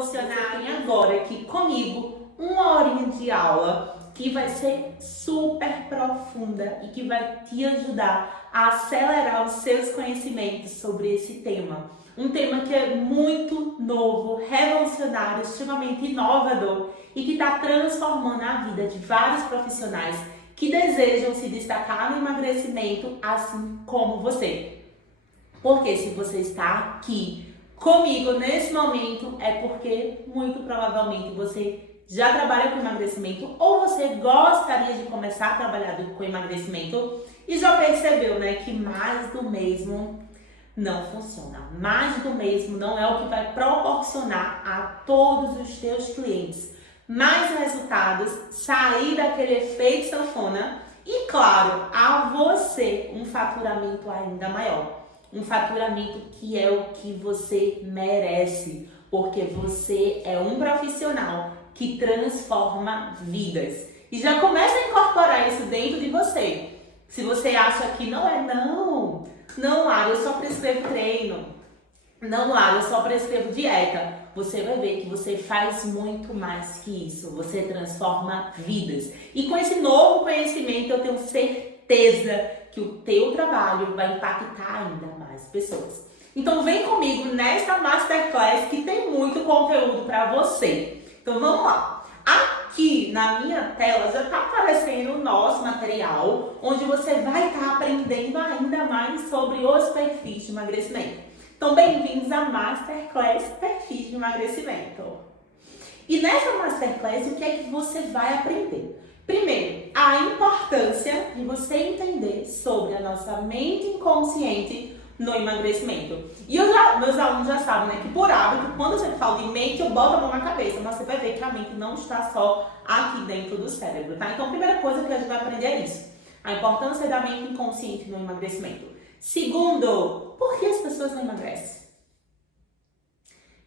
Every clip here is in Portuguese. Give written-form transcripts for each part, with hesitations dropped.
revolucionar tem agora aqui comigo uma horinha de aula que vai ser super profunda e que vai te ajudar a acelerar os seus conhecimentos sobre esse tema. Um tema que é muito novo, revolucionário, extremamente inovador e que está transformando a vida de vários profissionais que desejam se destacar no emagrecimento, assim como você. Porque se você está aqui comigo nesse momento, é porque muito provavelmente você já trabalha com emagrecimento ou você gostaria de começar a trabalhar com emagrecimento e já percebeu, né, que mais do mesmo não funciona. Mais do mesmo não é o que vai proporcionar a todos os teus clientes mais resultados, sair daquele efeito sanfona e, claro, a você um faturamento ainda maior. Um faturamento que é o que você merece, porque você é um profissional que transforma vidas. E já começa a incorporar isso dentro de você. Se você acha que não, Lara, eu só prescrevo treino. Não, Lara, eu só prescrevo dieta. Você vai ver que você faz muito mais que isso. Você transforma vidas. E com esse novo conhecimento, eu tenho certeza que o teu trabalho vai impactar ainda mais pessoas. Então vem comigo nesta Masterclass que tem muito conteúdo para você. Então vamos lá. Aqui na minha tela já está aparecendo o nosso material, onde você vai estar aprendendo ainda mais sobre os perfis de emagrecimento. Então, bem-vindos à Masterclass Perfis de Emagrecimento. E nessa Masterclass, o que é que você vai aprender? Primeiro, a importância de você entender sobre a nossa mente inconsciente no emagrecimento. E meus alunos já sabem, né, que por hábito, quando a gente fala de mente, eu boto a mão na cabeça, mas você vai ver que a mente não está só aqui dentro do cérebro, tá? Então, a primeira coisa que a gente vai aprender é isso. A importância da mente inconsciente no emagrecimento. Segundo, por que as pessoas não emagrecem?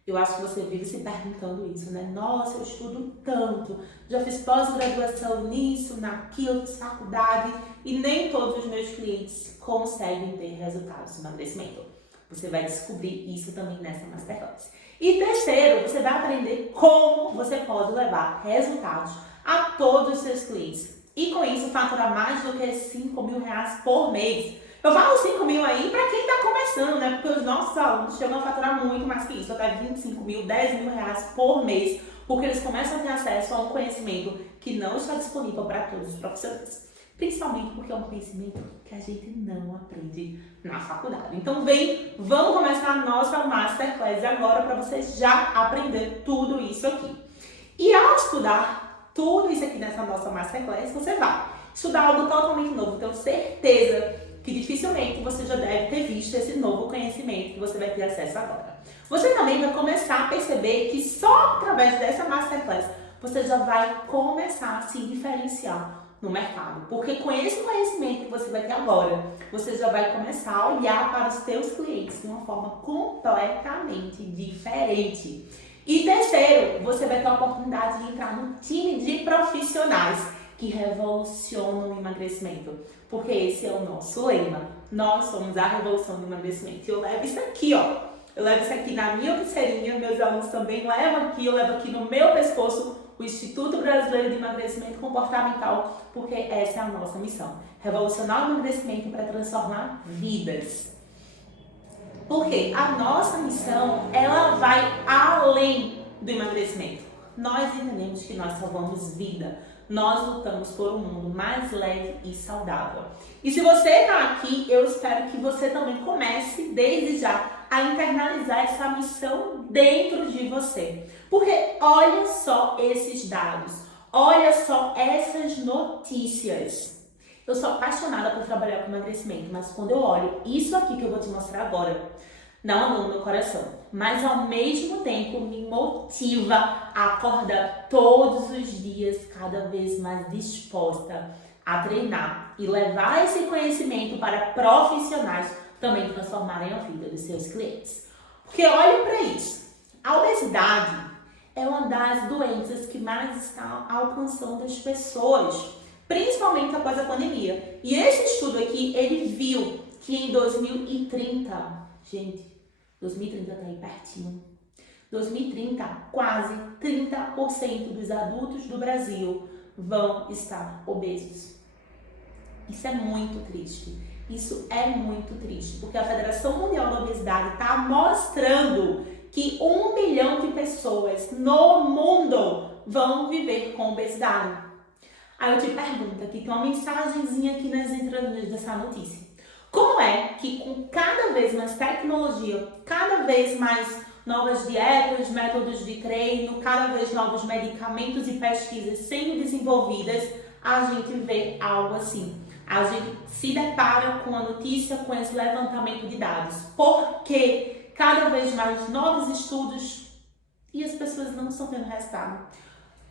Eu acho que você vive se perguntando isso, né? Nossa, eu estudo tanto, já fiz pós-graduação nisso, naquilo, fiz faculdade e nem todos os meus clientes conseguem ter resultados de emagrecimento. Você vai descobrir isso também nessa Masterclass. E terceiro, você vai aprender como você pode levar resultados a todos os seus clientes. E com isso, faturar mais do que 5 mil reais por mês. Eu falo 5 mil aí para quem está começando, né? Porque os nossos alunos chegam a faturar muito mais que isso, até 25 mil, 10 mil reais por mês, porque eles começam a ter acesso a um conhecimento que não está disponível para todos os profissionais. Principalmente porque é um conhecimento que a gente não aprende na faculdade. Então vamos começar a nossa Masterclass agora para você já aprender tudo isso aqui. E ao estudar tudo isso aqui nessa nossa Masterclass, você vai estudar algo totalmente novo. Tenho certeza que dificilmente você já deve ter visto esse novo conhecimento que você vai ter acesso agora. Você também vai começar a perceber que só através dessa Masterclass você já vai começar a se diferenciar no mercado. Porque com esse conhecimento que você vai ter agora, você já vai começar a olhar para os seus clientes de uma forma completamente diferente. E terceiro, você vai ter a oportunidade de entrar num time de profissionais que revolucionam o emagrecimento. Porque esse é o nosso lema. Nós somos a revolução do emagrecimento. E eu levo isso aqui, ó. Eu levo isso aqui na minha pulseirinha, meus alunos também levam aqui, eu levo aqui no meu pescoço o Instituto Brasileiro de Emagrecimento Comportamental, porque essa é a nossa missão. Revolucionar o emagrecimento para transformar vidas. Porque a nossa missão, ela vai além do emagrecimento. Nós entendemos que nós salvamos vida. Nós lutamos por um mundo mais leve e saudável. E se você está aqui, eu espero que você também comece desde já a internalizar essa missão dentro de você. Porque olha só esses dados, olha só essas notícias. Eu sou apaixonada por trabalhar com emagrecimento, mas quando eu olho isso aqui que eu vou te mostrar agora, dá uma dor no meu coração, mas ao mesmo tempo me motiva a acordar todos os dias cada vez mais disposta a treinar e levar esse conhecimento para profissionais também transformarem a vida dos seus clientes. Porque olhem para isso, a obesidade é uma das doenças que mais está alcançando as pessoas, principalmente após a pandemia. E esse estudo aqui, ele viu que em 2030, gente, 2030 tá aí pertinho. 2030, quase 30% dos adultos do Brasil vão estar obesos. Isso é muito triste. Isso é muito triste, porque a Federação Mundial da Obesidade está mostrando que 1 bilhão de pessoas no mundo vão viver com obesidade. Aí eu te pergunto, aqui tem uma mensagenzinha aqui nas entrelinhas dessa notícia. Como é que com cada vez mais tecnologia, cada vez mais novas dietas, métodos de treino, cada vez novos medicamentos e pesquisas sendo desenvolvidas, a gente vê algo assim? A gente se depara com a notícia, com esse levantamento de dados. Porque cada vez mais novos estudos e as pessoas não estão tendo resultado.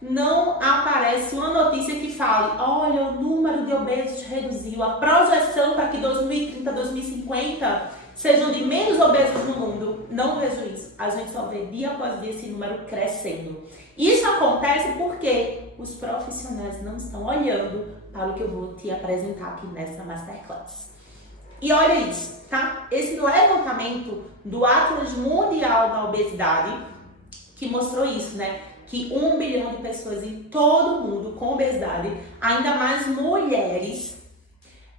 Não aparece uma notícia que fale, olha, o número de obesos reduziu, a projeção para que 2030, 2050 sejam de menos obesos no mundo. Não vejo isso. A gente só vê dia após dia esse número crescendo. Isso acontece porque os profissionais não estão olhando para o que eu vou te apresentar aqui nessa Masterclass. E olha isso, tá? Esse levantamento do Atlas Mundial da Obesidade, que mostrou isso, né? Que 1 bilhão de pessoas em todo o mundo com obesidade, ainda mais mulheres,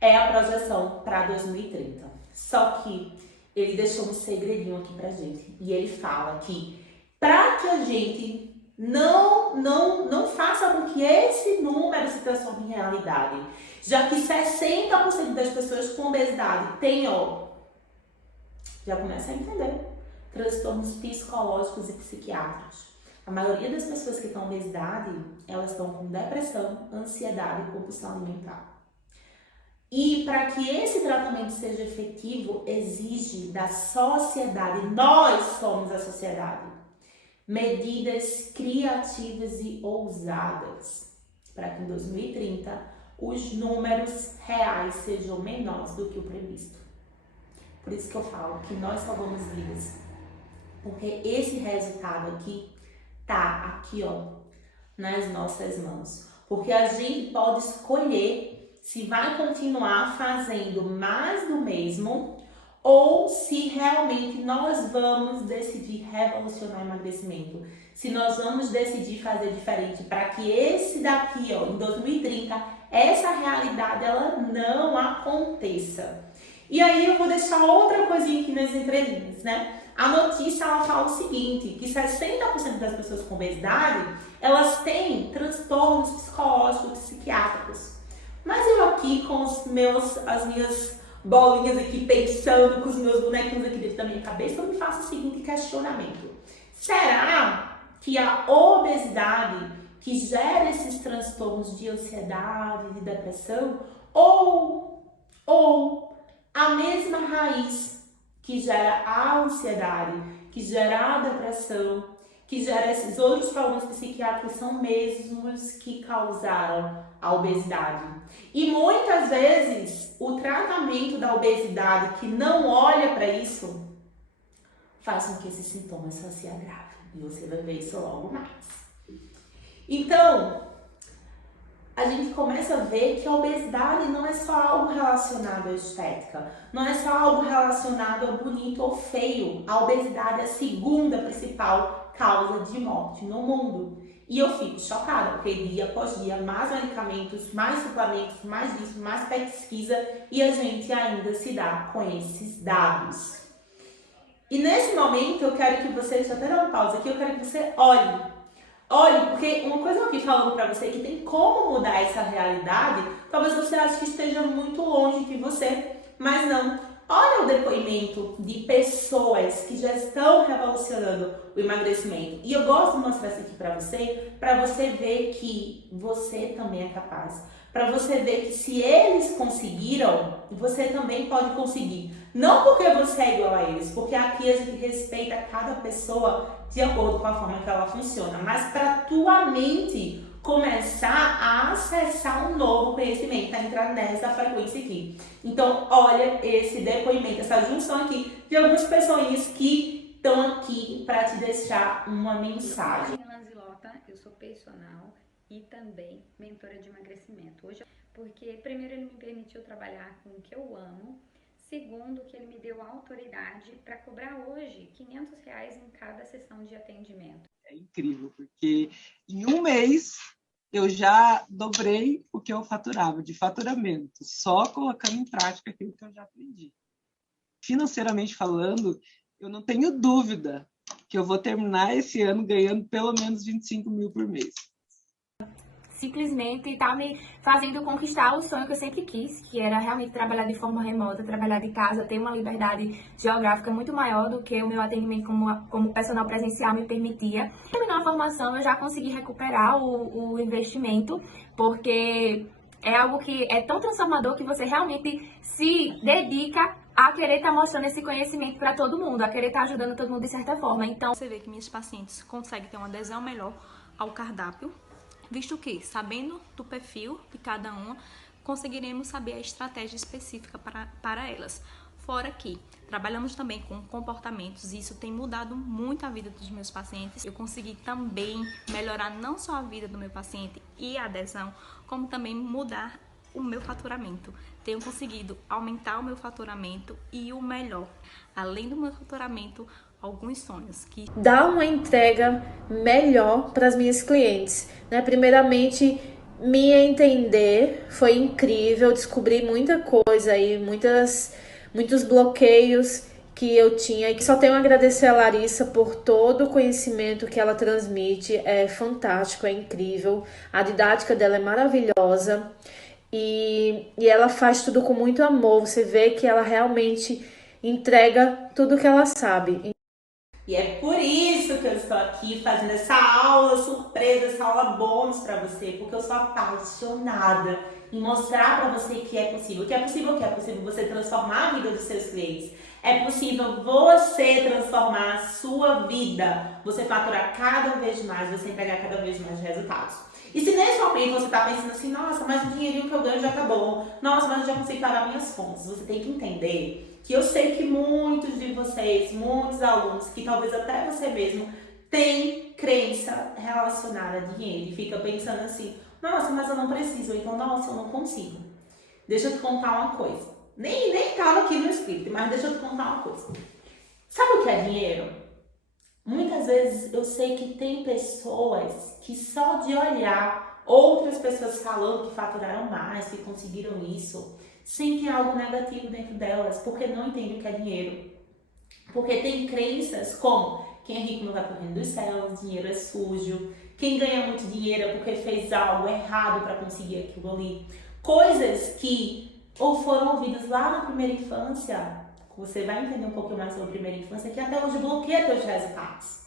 é a projeção para 2030. Só que ele deixou um segredinho aqui pra gente. E ele fala que para que a gente não faça com que esse número se transforme em realidade, já que 60% das pessoas com obesidade têm, já começa a entender, transtornos psicológicos e psiquiátricos. A maioria das pessoas que estão com obesidade, elas estão com depressão, ansiedade e compulsão alimentar. E para que esse tratamento seja efetivo, exige da sociedade, nós somos a sociedade, medidas criativas e ousadas para que em 2030 os números reais sejam menores do que o previsto. Por isso que eu falo que nós salvamos vidas, porque esse resultado aqui tá aqui, nas nossas mãos. Porque a gente pode escolher se vai continuar fazendo mais do mesmo ou se realmente nós vamos decidir revolucionar o emagrecimento. Se nós vamos decidir fazer diferente para que esse daqui, em 2030, essa realidade ela não aconteça. E aí eu vou deixar outra coisinha aqui nas entrelinhas, né? A notícia ela fala o seguinte, que 60% das pessoas com obesidade, elas têm transtornos psicológicos, psiquiátricos. Mas eu aqui com as minhas bolinhas aqui pensando, com os meus bonequinhos aqui dentro da minha cabeça, eu me faço o seguinte questionamento. Será que a obesidade que gera esses transtornos de ansiedade, de depressão, ou a mesma raiz que gera a ansiedade, que gera a depressão, que gera esses outros problemas psiquiátricos são mesmos que causaram a obesidade? E muitas vezes o tratamento da obesidade que não olha para isso faz com que esses sintomas só se agravem. E você vai ver isso logo mais. Então, a gente começa a ver que a obesidade não é só algo relacionado à estética, não é só algo relacionado ao bonito ou feio. A obesidade é a segunda principal causa de morte no mundo. E eu fico chocada, porque dia após dia, mais medicamentos, mais suplementos, mais disso, mais pesquisa, e a gente ainda se dá com esses dados. E nesse momento eu quero que você, deixa eu até dar uma pausa aqui, eu quero que você olhe, porque uma coisa eu aqui falando pra você que tem como mudar essa realidade, talvez você ache que esteja muito longe de você, mas não. Olha o depoimento de pessoas que já estão revolucionando o emagrecimento. E eu gosto de mostrar isso aqui pra você ver que você também é capaz. Para você ver que se eles conseguiram, você também pode conseguir. Não porque você é igual a eles, porque aqui a gente respeita cada pessoa de acordo com a forma que ela funciona, mas para tua mente começar a acessar um novo conhecimento, a entrar nessa frequência aqui. Então, olha esse depoimento, essa junção aqui de algumas pessoas que estão aqui para te deixar uma mensagem. Eu sou personal e também mentora de emagrecimento. Hoje, porque primeiro ele me permitiu trabalhar com o que eu amo, Segundo, que ele me deu autoridade para cobrar hoje R$ 500 em cada sessão de atendimento. É incrível, porque em um mês eu já dobrei o que eu faturava de faturamento, só colocando em prática aquilo que eu já aprendi. Financeiramente falando, eu não tenho dúvida que eu vou terminar esse ano ganhando pelo menos 25 mil por mês. Simplesmente está me fazendo conquistar o sonho que eu sempre quis, que era realmente trabalhar de forma remota, trabalhar de casa, ter uma liberdade geográfica muito maior do que o meu atendimento como personal presencial me permitia. Terminou a formação, eu já consegui recuperar o investimento, porque é algo que é tão transformador que você realmente se dedica a querer estar mostrando esse conhecimento para todo mundo, a querer estar ajudando todo mundo de certa forma. Então, você vê que minhas pacientes conseguem ter uma adesão melhor ao cardápio, visto que, sabendo do perfil de cada uma, conseguiremos saber a estratégia específica para elas. Fora que trabalhamos também com comportamentos e isso tem mudado muito a vida dos meus pacientes. Eu consegui também melhorar não só a vida do meu paciente e a adesão, como também mudar o meu faturamento. Tenho conseguido aumentar o meu faturamento e o melhor, além do meu faturamento, alguns sonhos que dar uma entrega melhor para as minhas clientes, né? Primeiramente, me entender foi incrível, descobri muita coisa aí, muitos bloqueios que eu tinha, e só tenho a agradecer a Larissa por todo o conhecimento que ela transmite, é fantástico, é incrível, a didática dela é maravilhosa e ela faz tudo com muito amor, você vê que ela realmente entrega tudo que ela sabe. E é por isso que eu estou aqui fazendo essa aula surpresa, essa aula bônus para você, porque eu sou apaixonada em mostrar para você que é possível. Que é possível você transformar a vida dos seus clientes. É possível você transformar a sua vida, você faturar cada vez mais, você entregar cada vez mais resultados. E se nesse momento você está pensando assim, nossa, mas o dinheirinho que eu ganho já tá bom, nossa, mas eu já consigo pagar minhas fontes, você tem que entender que eu sei que muitos de vocês, muitos alunos, que talvez até você mesmo, tem crença relacionada a dinheiro e fica pensando assim, nossa, mas eu não preciso, então, nossa, eu não consigo. Deixa eu te contar uma coisa. Nem tava aqui no script, mas deixa eu te contar uma coisa. Sabe o que é dinheiro? Muitas vezes eu sei que tem pessoas que só de olhar outras pessoas falando que faturaram mais, que conseguiram isso, sentem algo negativo dentro delas, porque não entendem o que é dinheiro. Porque tem crenças como quem é rico não vai pro reino dos céus, dinheiro é sujo, quem ganha muito dinheiro é porque fez algo errado para conseguir aquilo ali. Coisas que ou foram ouvidas lá na primeira infância, você vai entender um pouquinho mais sobre a primeira infância, que até hoje bloqueia teus resultados.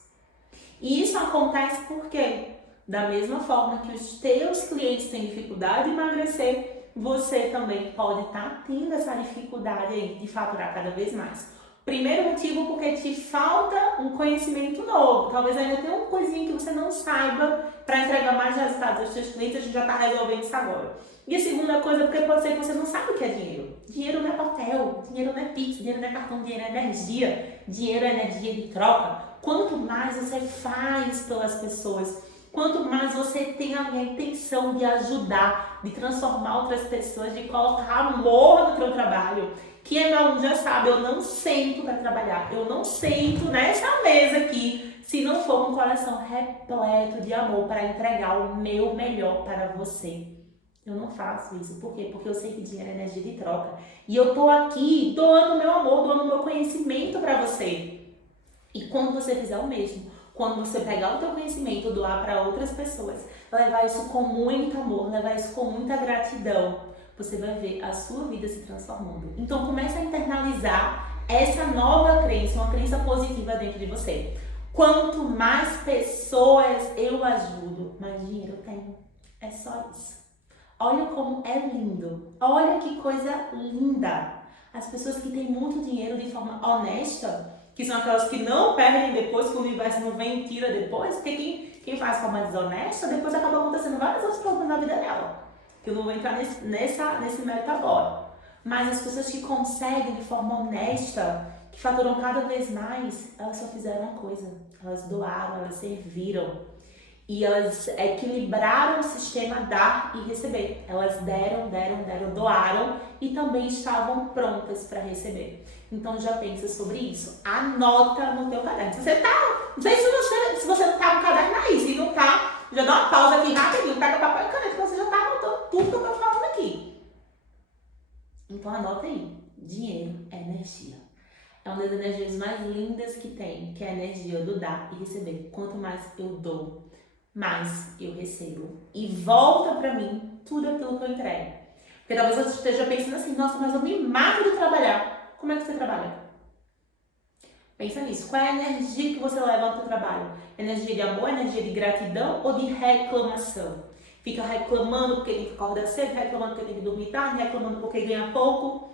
E isso acontece porque, da mesma forma que os teus clientes têm dificuldade de emagrecer, você também pode estar tendo essa dificuldade aí de faturar cada vez mais. Primeiro motivo, porque te falta um conhecimento novo. Talvez ainda tenha uma coisinha que você não saiba para entregar mais resultados aos seus clientes. A gente já está resolvendo isso agora. E a segunda coisa, porque pode ser que você não sabe o que é dinheiro. Dinheiro não é papel, dinheiro não é Pix, dinheiro não é cartão, dinheiro é energia. Dinheiro é energia de troca. Quanto mais você faz pelas pessoas, quanto mais você tem a minha intenção de ajudar, de transformar outras pessoas, de colocar amor no teu trabalho. Quem é meu aluno já sabe, eu não sento para trabalhar, eu não sento nessa mesa aqui se não for com o coração repleto de amor para entregar o meu melhor para você. Eu não faço isso. Por quê? Porque eu sei que dinheiro é energia de troca. E eu tô aqui doando meu amor, doando meu conhecimento para você. E quando você fizer o mesmo, quando você pegar o teu conhecimento, doar para outras pessoas, levar isso com muito amor, levar isso com muita gratidão, você vai ver a sua vida se transformando. Então comece a internalizar essa nova crença, uma crença positiva dentro de você. Quanto mais pessoas eu ajudo, mais dinheiro eu tenho. É só isso. Olha como é lindo. Olha que coisa linda. As pessoas que têm muito dinheiro de forma honesta, que são aquelas que não perdem depois, que o universo não vem e tira depois, porque quem faz de forma desonesta, depois acaba acontecendo vários outros problemas na vida dela. Que eu não vou entrar nesse mérito agora. Mas as pessoas que conseguem de forma honesta, que faturam cada vez mais, elas só fizeram uma coisa. Elas doaram, elas serviram. E elas equilibraram o sistema dar e receber. Elas deram, doaram e também estavam prontas para receber. Então já pensa sobre isso. Anota no teu caderno. Se você tá, não sei se você não tá no caderno aí, se não tá, já dá uma pausa aqui rapidinho, pega papel e caneta, que você já tá anotando tudo que eu tô falando aqui. Então anota aí. Dinheiro é energia. É uma das energias mais lindas que tem, que é a energia do dar e receber. Quanto mais eu dou, mais eu recebo. E volta pra mim tudo aquilo que eu entrego. Porque talvez você esteja pensando assim, nossa, mas eu me mato de trabalhar. Como é que você trabalha? Pensa nisso. Qual é a energia que você leva ao seu trabalho? Energia de amor, energia de gratidão ou de reclamação? Fica reclamando porque tem que acordar cedo, reclamando porque tem que dormir tarde, reclamando porque ganha pouco.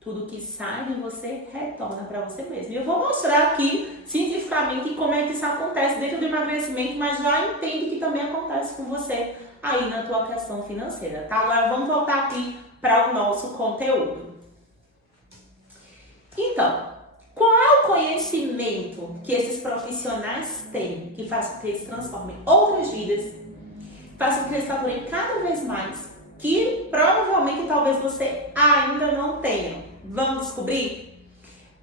Tudo que sai de você retorna para você mesmo. E eu vou mostrar aqui, cientificamente, como é que isso acontece dentro do emagrecimento, mas já entende que também acontece com você aí na tua questão financeira, tá? Agora vamos voltar aqui para o nosso conteúdo. Então, qual é o conhecimento que esses profissionais têm que faz com que eles transformem outras vidas, façam com que eles faturem cada vez mais, que provavelmente talvez você ainda não tenha? Vamos descobrir?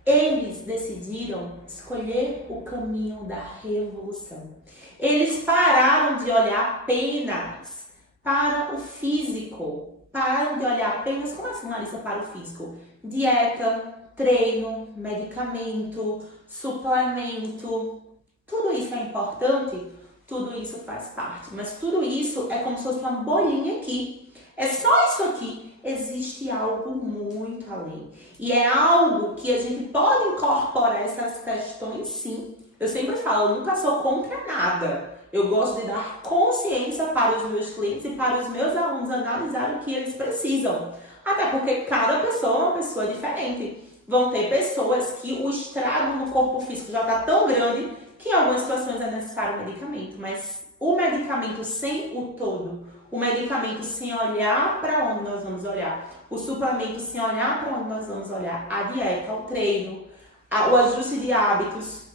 Eles decidiram escolher o caminho da revolução. Eles pararam de olhar apenas para o físico. Pararam de olhar apenas, como assim, Larissa, para o físico? Dieta, treino, medicamento, suplemento. Tudo isso é importante? Tudo isso faz parte. Mas tudo isso é como se fosse uma bolinha aqui. É só isso aqui. Existe algo muito além. E é algo que a gente pode incorporar essas questões, sim. Eu sempre falo, eu nunca sou contra nada. Eu gosto de dar consciência para os meus clientes e para os meus alunos analisar o que eles precisam. Até porque cada pessoa é uma pessoa diferente. Vão ter pessoas que o estrago no corpo físico já está tão grande que em algumas situações é necessário o medicamento. Mas o medicamento sem o todo, o medicamento sem olhar para onde nós vamos olhar, o suplemento sem olhar para onde nós vamos olhar, a dieta, o treino, o ajuste de hábitos,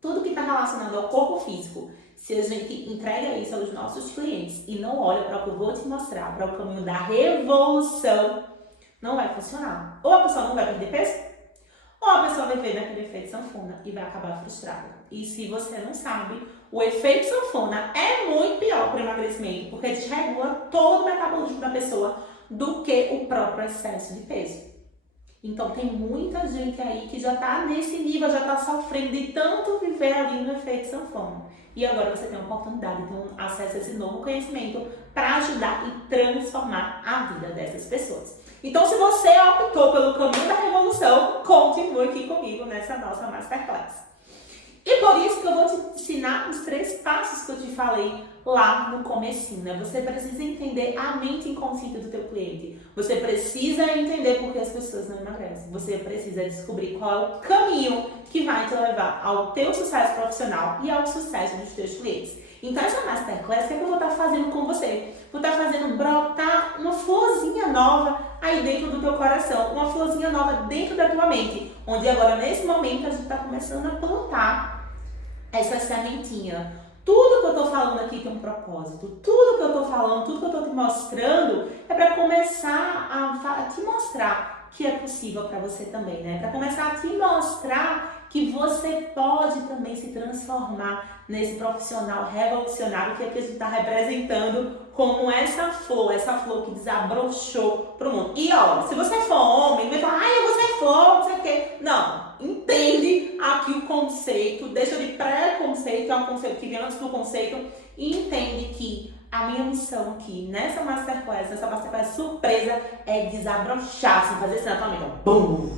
tudo que está relacionado ao corpo físico, se a gente entrega isso aos nossos clientes e não olha para o que eu vou te mostrar, para o caminho da revolução, não vai funcionar. Ou a pessoa não vai perder peso, ou a pessoa vai ver naquele efeito sanfona e vai acabar frustrada. E se você não sabe, o efeito sanfona é muito pior para o emagrecimento, porque desregula todo o metabolismo da pessoa do que o próprio excesso de peso. Então tem muita gente aí que já está nesse nível, já está sofrendo de tanto viver ali no efeito sanfona. E agora você tem a oportunidade de ter acesso a esse novo conhecimento para ajudar e transformar a vida dessas pessoas. Então, se você optou pelo caminho da revolução, continue aqui comigo nessa nossa Masterclass. E por isso que eu vou te ensinar os 3 passos que eu te falei lá no comecinho, né? Você precisa entender a mente inconsciente do teu cliente. Você precisa entender por que as pessoas não emagrecem. Você precisa descobrir qual é o caminho que vai te levar ao teu sucesso profissional e ao sucesso dos teus clientes. Então, essa Masterclass, o que é que eu vou estar fazendo com você? Vou estar fazendo brotar uma florzinha nova aí dentro do teu coração, uma florzinha nova dentro da tua mente, onde agora, nesse momento, a gente está começando a plantar essa sementinha. Tudo que eu tô falando aqui tem um propósito. Tudo que eu tô falando, tudo que eu tô te mostrando é para começar a te mostrar que é possível para você também, né? Para começar a te mostrar que você pode também se transformar nesse profissional revolucionário que é que a gente está representando como essa flor que desabrochou pro mundo. E ó, se você for homem, vai falar, eu vou ser flor, não sei o quê. Não, entende aqui o conceito, deixa de pré-conceito, é um conceito que vem antes do conceito, e entende que a minha missão aqui, nessa Masterclass surpresa, é desabrochar, assim, fazer assim na tua mente, bum!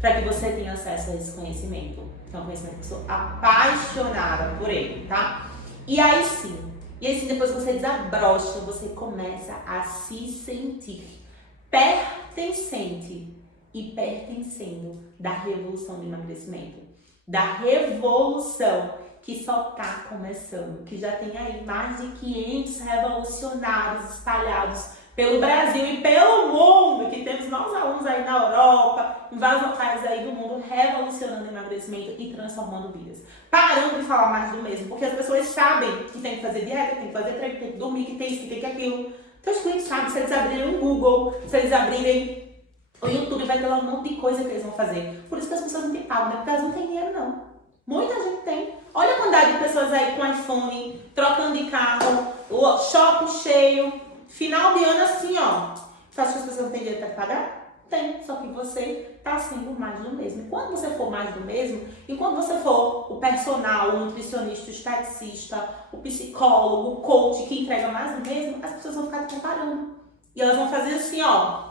Para que você tenha acesso a esse conhecimento. Que é um conhecimento que eu sou apaixonada por ele, tá? E aí sim, depois que você desabrocha, você começa a se sentir pertencente e pertencendo da revolução do emagrecimento. Da revolução que só tá começando, que já tem aí mais de 500 revolucionários espalhados pelo Brasil e pelo mundo, que temos nossos alunos aí na Europa, em vários locais aí do mundo, revolucionando o emagrecimento e transformando vidas. Parando de falar mais do mesmo, porque as pessoas sabem que tem que fazer dieta, tem que fazer treino, tem que dormir, que tem isso, que tem que aquilo. Então os clientes sabem, se eles abrirem o Google, se eles abrirem o YouTube, vai ter lá um monte de coisa que eles vão fazer. Por isso que as pessoas não têm pago, né? Porque elas não têm dinheiro, não. Muita gente tem. Olha a quantidade de pessoas aí com iPhone, trocando de carro, o shopping cheio. Final de ano assim, ó. Você acha que as pessoas não têm dinheiro para pagar? Tem, só que você está sendo mais do mesmo. E quando você for mais do mesmo, e quando você for o personal, o nutricionista, o esteticista, o psicólogo, o coach que entrega mais do mesmo, as pessoas vão ficar te comparando. E elas vão fazer assim, ó.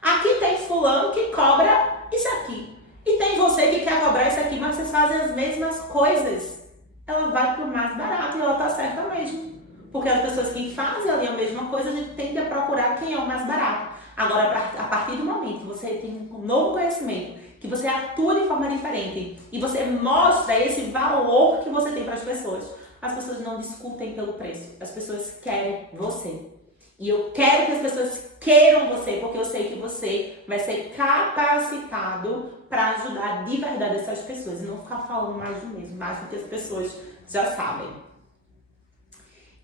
Aqui tem fulano que cobra isso aqui. E tem você que quer cobrar isso aqui, mas vocês fazem as mesmas coisas. Ela vai pro mais barato e ela tá certa mesmo. Porque as pessoas que fazem ali a mesma coisa, a gente tende a procurar quem é o mais barato. Agora, a partir do momento que você tem um novo conhecimento, que você atua de forma diferente e você mostra esse valor que você tem para as pessoas não discutem pelo preço. As pessoas querem você. E eu quero que as pessoas queiram você, porque eu sei que você vai ser capacitado para ajudar de verdade essas pessoas e não ficar falando mais do mesmo, mais do que as pessoas já sabem.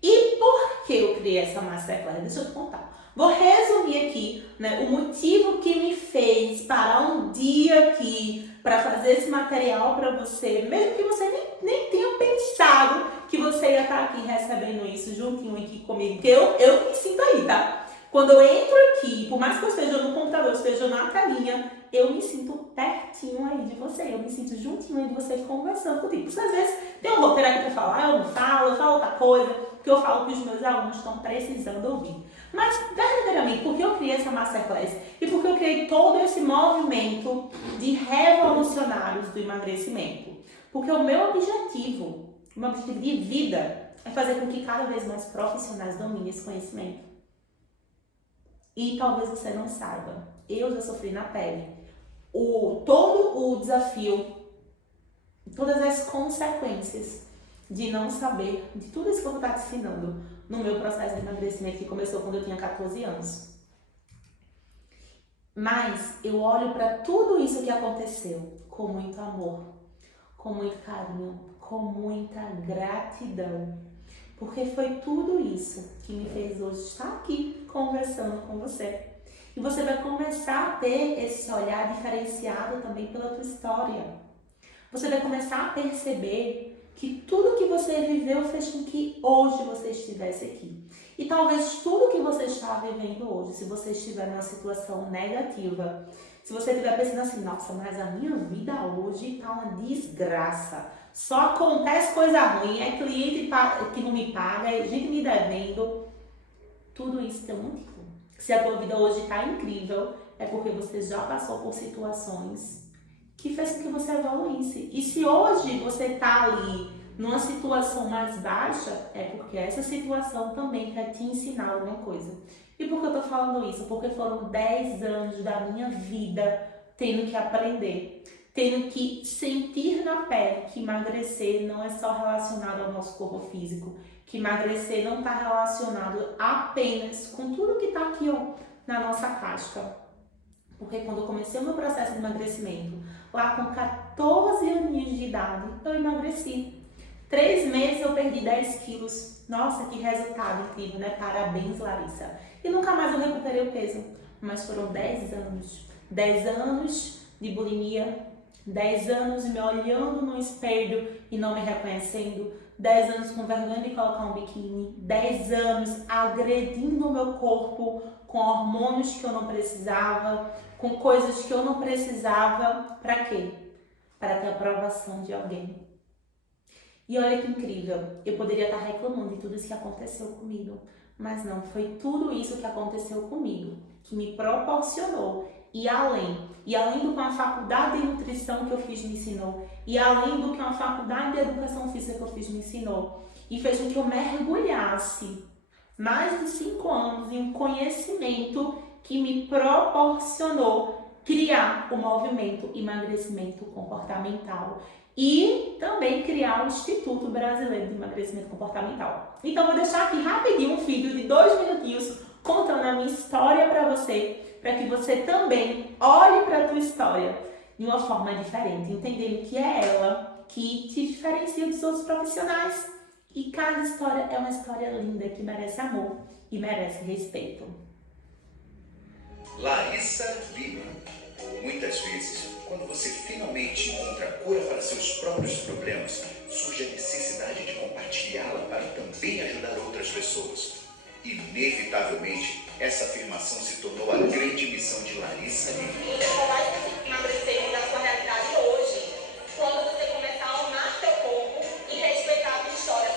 E por que eu criei essa Masterclass? Deixa eu te contar. Vou resumir aqui, né, o motivo que me fez parar um dia aqui para fazer esse material para você, mesmo que você nem tenha pensado que você ia estar aqui recebendo isso juntinho aqui comigo, porque eu me sinto aí, tá? Quando eu entro aqui, por mais que eu esteja no computador, esteja na telinha, eu me sinto pertinho aí de você, eu me sinto juntinho aí de você conversando comigo. Porque às vezes tem um roteiro aqui para falar, eu não falo, eu falo outra coisa, que eu falo que os meus alunos estão precisando ouvir. Mas, verdadeiramente, por que eu criei essa Masterclass e por que eu criei todo esse movimento de revolucionários do emagrecimento? Porque o meu objetivo de vida é fazer com que cada vez mais profissionais dominem esse conhecimento. E talvez você não saiba, eu já sofri na pele todo o desafio, todas as consequências de não saber de tudo isso que eu vou estar te ensinando no meu processo de emagrecimento que começou quando eu tinha 14 anos. Mas eu olho para tudo isso que aconteceu com muito amor, com muito carinho, com muita gratidão. Porque foi tudo isso que me fez hoje estar aqui conversando com você. E você vai começar a ter esse olhar diferenciado também pela tua história. Você vai começar a perceber que tudo que você viveu fez com que hoje você estivesse aqui. E talvez tudo que você está vivendo hoje, se você estiver numa situação negativa, se você estiver pensando assim, nossa, mas a minha vida hoje está uma desgraça. Só acontece coisa ruim, é cliente que não me paga, é gente me devendo. Tudo isso tem um motivo. Se a tua vida hoje está incrível, é porque você já passou por situações que fez com que você evoluísse. E se hoje você está ali numa situação mais baixa, é porque essa situação também quer te ensinar alguma coisa. E por que eu tô falando isso? Porque foram 10 anos da minha vida tendo que aprender, tendo que sentir na pele que emagrecer não é só relacionado ao nosso corpo físico, que emagrecer não está relacionado apenas com tudo que está aqui, ó, na nossa casca. Porque quando eu comecei o meu processo de emagrecimento, lá com 14 aninhos de idade, eu emagreci. 3 meses eu perdi 10 quilos. Nossa, que resultado incrível, né? Parabéns, Larissa. E nunca mais eu recuperei o peso. Mas foram 10 anos. 10 anos de bulimia. 10 anos me olhando no espelho e não me reconhecendo. 10 anos com vergonha de colocar um biquíni. 10 anos agredindo o meu corpo com hormônios que eu não precisava, com coisas que eu não precisava. Para quê? Para ter a aprovação de alguém. E olha que incrível, eu poderia estar reclamando de tudo isso que aconteceu comigo, mas não, foi tudo isso que aconteceu comigo, que me proporcionou, e além do que uma faculdade de nutrição que eu fiz me ensinou, e além do que uma faculdade de educação física que eu fiz me ensinou, e fez com que eu mergulhasse mais de 5 anos em um conhecimento que me proporcionou criar o movimento emagrecimento comportamental e também criar o Instituto Brasileiro de Emagrecimento Comportamental. Então, vou deixar aqui rapidinho um vídeo de 2 minutinhos contando a minha história para você, para que você também olhe para a tua história de uma forma diferente, entendendo que é ela que te diferencia dos outros profissionais. E cada história é uma história linda que merece amor e merece respeito. Larissa Lima. Muitas vezes, quando você finalmente encontra a cura para seus próprios problemas, surge a necessidade de compartilhá-la para também ajudar outras pessoas. Inevitavelmente, essa afirmação se tornou a grande missão de Larissa Lima. Você só vai conseguir emagrecer e mudar sua realidade hoje, quando você começar a amar seu corpo e respeitar a sua história.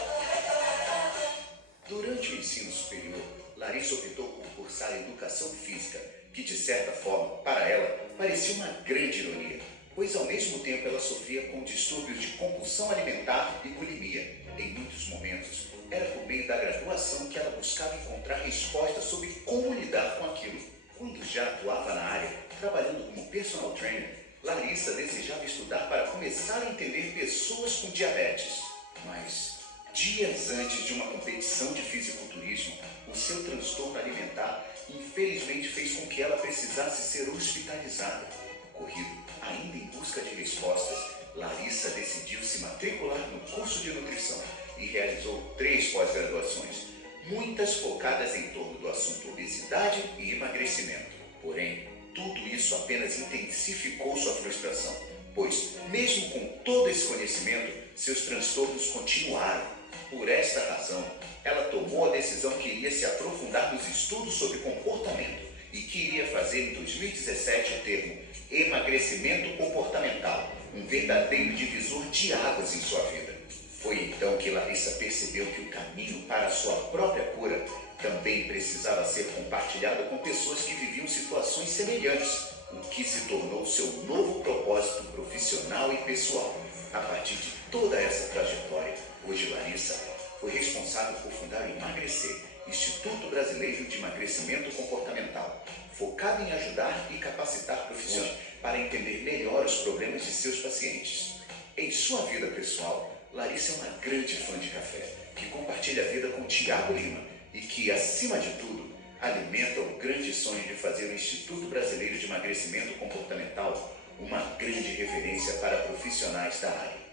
Durante o ensino superior, Larissa optou por cursar Educação Física, que de certa forma, para ela, parecia uma grande ironia, pois ao mesmo tempo ela sofria com distúrbios de compulsão alimentar e bulimia. Em muitos momentos, era por meio da graduação que ela buscava encontrar respostas sobre como lidar com aquilo. Quando já atuava na área, trabalhando como personal trainer, Larissa desejava estudar para começar a entender pessoas com diabetes. Mas, dias antes de uma competição de fisiculturismo, o seu transtorno alimentar infelizmente fez com que ela precisasse ser hospitalizada. Corrido, ainda em busca de respostas, Larissa decidiu se matricular no curso de nutrição e realizou 3 pós-graduações, muitas focadas em torno do assunto obesidade e emagrecimento. Porém, tudo isso apenas intensificou sua frustração, pois, mesmo com todo esse conhecimento, seus transtornos continuaram. Por esta razão, ela tomou a decisão que iria se aprofundar nos estudos sobre comportamento e que iria fazer em 2017 o termo emagrecimento comportamental, um verdadeiro divisor de águas em sua vida. Foi então que Larissa percebeu que o caminho para a sua própria cura também precisava ser compartilhado com pessoas que viviam situações semelhantes, o que se tornou seu novo propósito profissional e pessoal. A partir de toda essa trajetória, hoje Larissa foi responsável por fundar o Emagrecer, Instituto Brasileiro de Emagrecimento Comportamental, focado em ajudar e capacitar profissionais para entender melhor os problemas de seus pacientes. Em sua vida pessoal, Larissa é uma grande fã de café, que compartilha a vida com Tiago Lima e que, acima de tudo, alimenta o grande sonho de fazer o Instituto Brasileiro de Emagrecimento Comportamental uma grande referência para profissionais da área.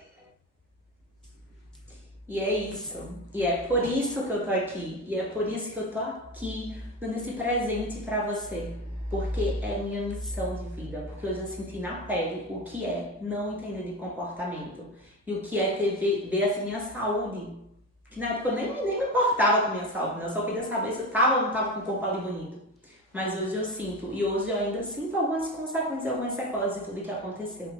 E é isso. E é por isso que eu tô aqui. E é por isso que eu tô aqui dando esse presente para você. Porque é minha missão de vida. Porque eu já senti na pele o que é não entender de comportamento. E o que é ver a minha saúde. Que na época eu nem me importava com a minha saúde. Né? Eu só queria saber se eu tava ou não tava com o corpo ali bonito. Mas hoje eu sinto. E hoje eu ainda sinto algumas consequências, algumas sequelas de tudo que aconteceu.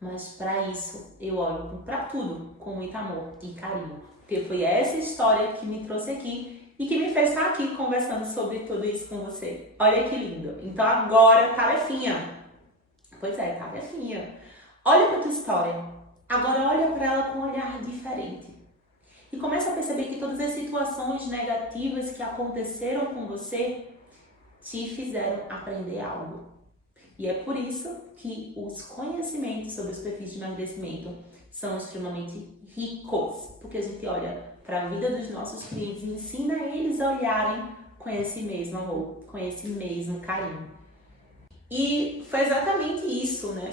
Mas para isso, eu olho para tudo com muito amor e carinho. Porque foi essa história que me trouxe aqui e que me fez estar aqui conversando sobre tudo isso com você. Olha que lindo. Então agora, tarefinha. Pois é, tarefinha. Olha para tua história. Agora olha para ela com um olhar diferente. E começa a perceber que todas as situações negativas que aconteceram com você te fizeram aprender algo. E é por isso que os conhecimentos sobre os perfis de emagrecimento são extremamente ricos, porque a gente olha para a vida dos nossos clientes e ensina eles a olharem com esse mesmo amor, com esse mesmo carinho. E foi exatamente isso, né?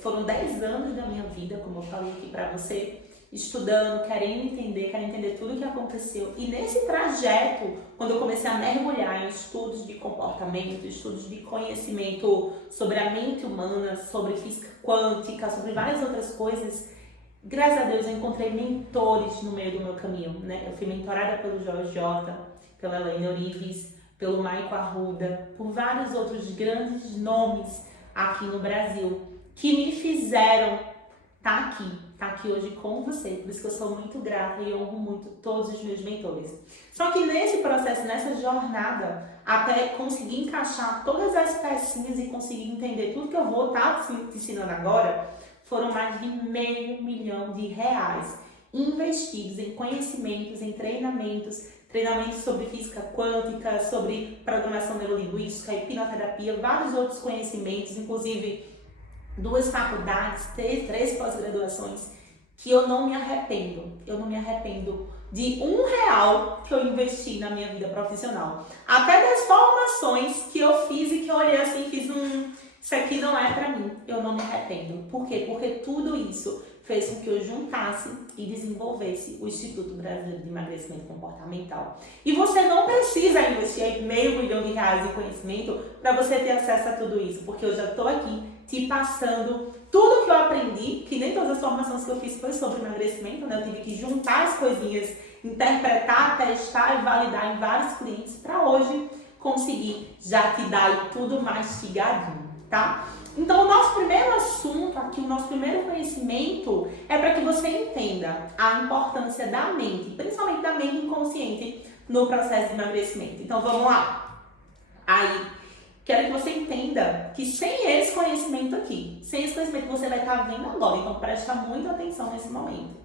Foram 10 anos da minha vida, como eu falei aqui para você, estudando, querendo entender tudo o que aconteceu. E nesse trajeto, quando eu comecei a mergulhar em estudos de comportamento, estudos de conhecimento sobre a mente humana, sobre física quântica, sobre várias outras coisas, graças a Deus eu encontrei mentores no meio do meu caminho, né? Eu fui mentorada pelo Jorge Jota, pela Elaine Orives, pelo Maico Arruda, por vários outros grandes nomes aqui no Brasil, que me fizeram tá aqui hoje com você. Por isso que eu sou muito grata e honro muito todos os meus mentores. Só que nesse processo, nessa jornada, até conseguir encaixar todas as pecinhas e conseguir entender tudo que eu vou estar te ensinando agora, foram mais de R$500 milhão investidos em conhecimentos, em treinamentos sobre física quântica, sobre programação neurolinguística, hipnoterapia, vários outros conhecimentos, inclusive 2 faculdades, 3 pós-graduações, que eu não me arrependo. Eu não me arrependo de R$1 que eu investi na minha vida profissional. Até das formações que eu fiz e que eu olhei assim e fiz isso aqui não é pra mim. Eu não me arrependo. Por quê? Porque tudo isso fez com que eu juntasse e desenvolvesse o Instituto Brasileiro de Emagrecimento Comportamental. E você não precisa investir R$500 milhão em conhecimento para você ter acesso a tudo isso, porque eu já estou aqui te passando tudo que eu aprendi, que nem todas as formações que eu fiz foi sobre emagrecimento, né? Eu tive que juntar as coisinhas, interpretar, testar e validar em vários clientes para hoje conseguir já te dar tudo mastigadinho, tá? Então, o nosso primeiro assunto aqui, o nosso primeiro conhecimento é para que você entenda a importância da mente, principalmente da mente inconsciente, no processo de emagrecimento. Então, vamos lá. Aí, quero que você entenda que sem esse conhecimento aqui, sem esse conhecimento que você vai estar vendo agora, então presta muita atenção nesse momento.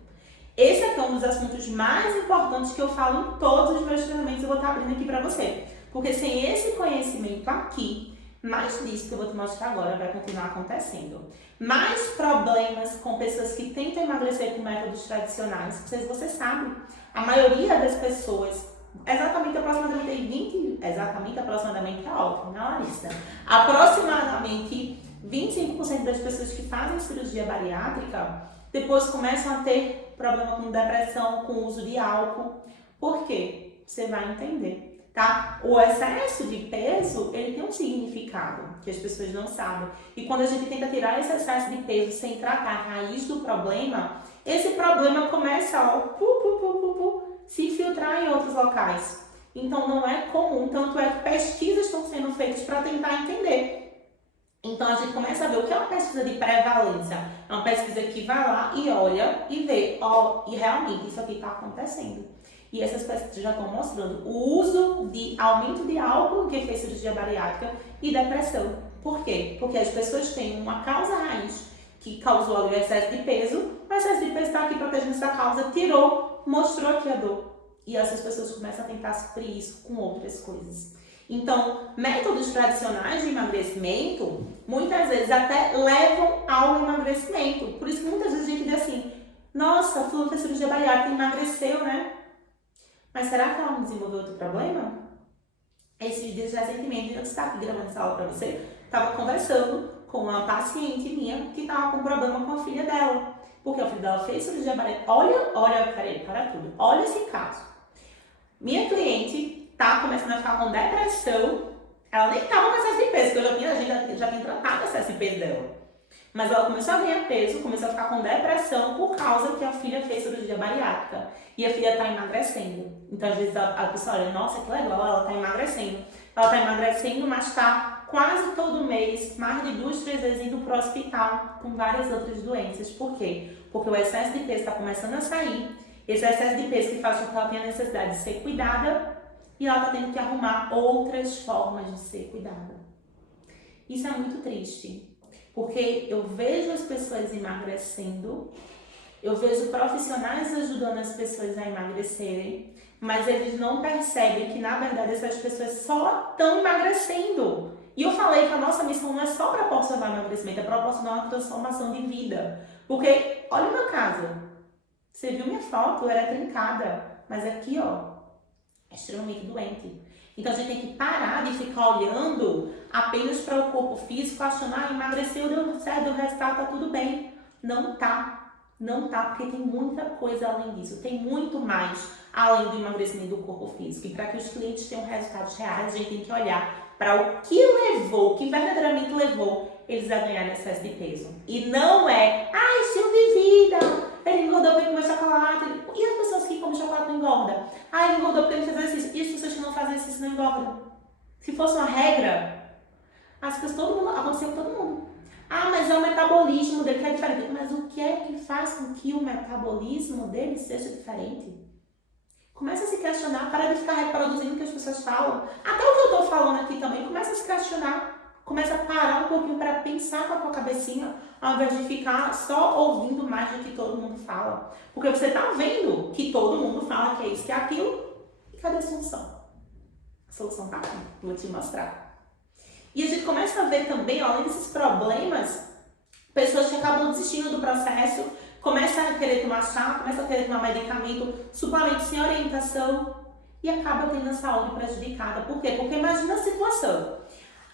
Esse aqui é um dos assuntos mais importantes que eu falo em todos os meus treinamentos, eu vou estar abrindo aqui para você. Porque sem esse conhecimento aqui, mais disso que eu vou te mostrar agora vai continuar acontecendo. Mais problemas com pessoas que tentam emagrecer com métodos tradicionais. Você sabe, a maioria das pessoas, aproximadamente é ótimo, né, Larissa? Aproximadamente 25% das pessoas que fazem cirurgia bariátrica depois começam a ter problema com depressão, com uso de álcool. Por quê? Você vai entender. Tá? O excesso de peso, ele tem um significado que as pessoas não sabem. E quando a gente tenta tirar esse excesso de peso sem tratar a raiz do problema, esse problema começa a se filtrar em outros locais. Então não é comum, tanto é que pesquisas estão sendo feitas para tentar entender. Então a gente começa a ver o que é uma pesquisa de prevalência. É uma pesquisa que vai lá e olha e vê, e realmente isso aqui está acontecendo. E essas pesquisas já estão mostrando o uso de aumento de álcool que fez cirurgia bariátrica e depressão. Por quê? Porque as pessoas têm uma causa raiz que causou ali o excesso de peso, o excesso de peso está aqui protegendo essa causa, tirou, mostrou aqui a dor. E essas pessoas começam a tentar suprir isso com outras coisas. Então, métodos tradicionais de emagrecimento, muitas vezes até levam ao emagrecimento. Por isso que muitas vezes a gente diz assim, nossa, fulano fez cirurgia bariátrica e emagreceu, né? Mas será que ela não desenvolveu outro problema? Esses dias recentemente, eu estava aqui gravando essa aula para você, estava conversando com uma paciente minha que estava com problema com a filha dela. Porque a filha dela fez cirurgia bariátrica. Para tudo. Olha esse caso. Minha cliente está começando a ficar com depressão. Ela nem estava com excesso de peso, porque a gente já tinha tratado o excesso de peso dela. Mas ela começou a ganhar peso, começou a ficar com depressão por causa que a filha fez cirurgia bariátrica. E a filha está emagrecendo. Então, às vezes, a pessoa olha, nossa, que legal, ela está emagrecendo. Ela está emagrecendo, mas está quase todo mês, mais de 2, 3 vezes indo para o hospital com várias outras doenças. Por quê? Porque o excesso de peso está começando a sair. Esse excesso de peso que faz com que ela tenha necessidade de ser cuidada e ela está tendo que arrumar outras formas de ser cuidada. Isso é muito triste. Porque eu vejo as pessoas emagrecendo, eu vejo profissionais ajudando as pessoas a emagrecerem, mas eles não percebem que, na verdade, essas pessoas só estão emagrecendo. E eu falei que a nossa missão não é só proporcionar emagrecimento, é proporcionar uma transformação de vida. Porque, olha o meu caso, você viu minha foto, eu era trincada, mas aqui, ó, é extremamente doente. Então a gente tem que parar de ficar olhando apenas para o corpo físico, achando, emagreceu, deu certo, deu resultado, tá tudo bem. Não tá, porque tem muita coisa além disso. Tem muito mais além do emagrecimento do corpo físico. E para que os clientes tenham resultados reais, a gente tem que olhar para o que levou, o que verdadeiramente levou eles a ganharem excesso de peso. E não é, estilo de vida, ele engordou porque comeu chocolate. E as pessoas que comem chocolate não engordam? Ele engordou porque ele fez exercício. E as pessoas que não fazem exercício não engordam? Se fosse uma regra, as pessoas, acontecia com todo mundo. Mas é o metabolismo dele que é diferente. Mas o que é que faz com que o metabolismo dele seja diferente? Começa a se questionar, para de ficar reproduzindo o que as pessoas falam. Até o que eu estou falando aqui também, começa a se questionar. Começa a parar um pouquinho para pensar com a tua cabecinha, ao invés de ficar só ouvindo mais do que todo mundo fala. Porque você está vendo que todo mundo fala que é isso, que é aquilo. E cadê a solução? A solução está aqui, vou te mostrar. E a gente começa a ver também, além desses problemas, pessoas que acabam desistindo do processo, começa a querer tomar chá, começa a querer tomar medicamento, suplemento sem orientação e acaba tendo a saúde prejudicada. Por quê? Porque imagina a situação.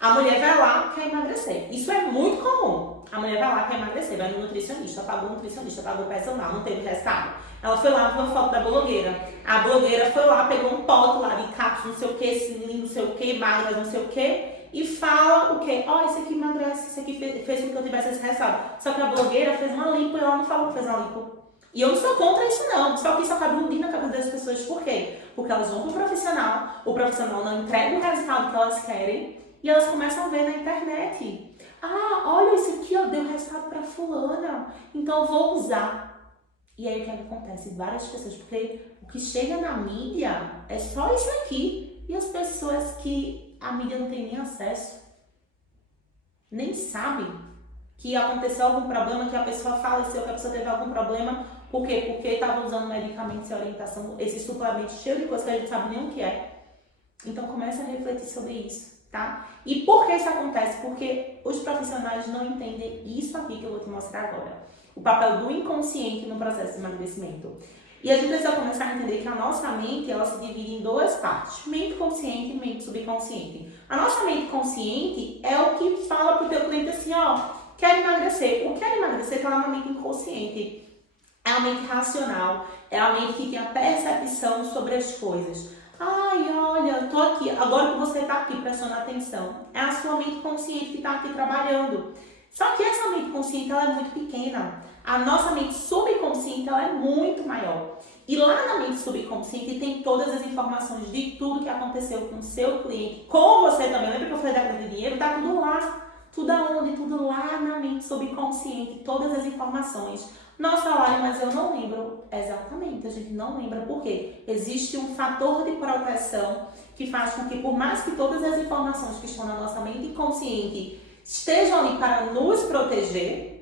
A mulher vai lá, quer emagrecer. Isso é muito comum. A mulher vai lá, quer emagrecer, vai no nutricionista, pagou o nutricionista, pagou o personal, não teve resultado. Ela foi lá, viu a foto da blogueira. A blogueira foi lá, pegou um pote lá de cápsula, não sei o que, cilindro, não sei o que, magras, não sei o que, e fala o quê? Ó, isso aqui emagrece, isso aqui fez com que eu tivesse esse resultado. Só que a blogueira fez uma lipo e ela não falou que fez uma lipo. E eu não sou contra isso não, só que isso acaba iludindo a cabeça das pessoas. Por quê? Porque elas vão pro profissional, o profissional não entrega o resultado que elas querem, e elas começam a ver na internet. Ah, olha isso aqui, ó, deu resultado pra fulana, então eu vou usar. E aí o que acontece? Várias pessoas, porque o que chega na mídia é só isso aqui. E as pessoas que a mídia não tem nem acesso, nem sabem que aconteceu algum problema, que a pessoa faleceu, que a pessoa teve algum problema. Por quê? Porque estava usando medicamentos sem orientação, esse suplemento cheio de coisa que a gente sabe nem o que é. Então comece a refletir sobre isso, tá? E por que isso acontece? Porque os profissionais não entendem isso aqui que eu vou te mostrar agora. O papel do inconsciente no processo de emagrecimento. E a gente precisa começar a entender que a nossa mente, ela se divide em duas partes. Mente consciente e mente subconsciente. A nossa mente consciente é o que fala pro teu cliente assim, ó, quer emagrecer. O quer emagrecer tá lá na mente inconsciente. É a mente racional, é a mente que tem a percepção sobre as coisas. Ai, olha, eu tô aqui, agora que você tá aqui prestando atenção, é a sua mente consciente que tá aqui trabalhando. Só que essa mente consciente, ela é muito pequena. A nossa mente subconsciente, ela é muito maior. E lá na mente subconsciente tem todas as informações de tudo que aconteceu com o seu cliente, com você também. Lembra que eu falei da grana de dinheiro? Tá tudo lá. Tudo aonde? Tudo lá na mente subconsciente, todas as informações. Nossa, Lari, mas eu não lembro. Exatamente, a gente não lembra por quê? Existe um fator de proteção que faz com que, por mais que todas as informações que estão na nossa mente inconsciente estejam ali para nos proteger,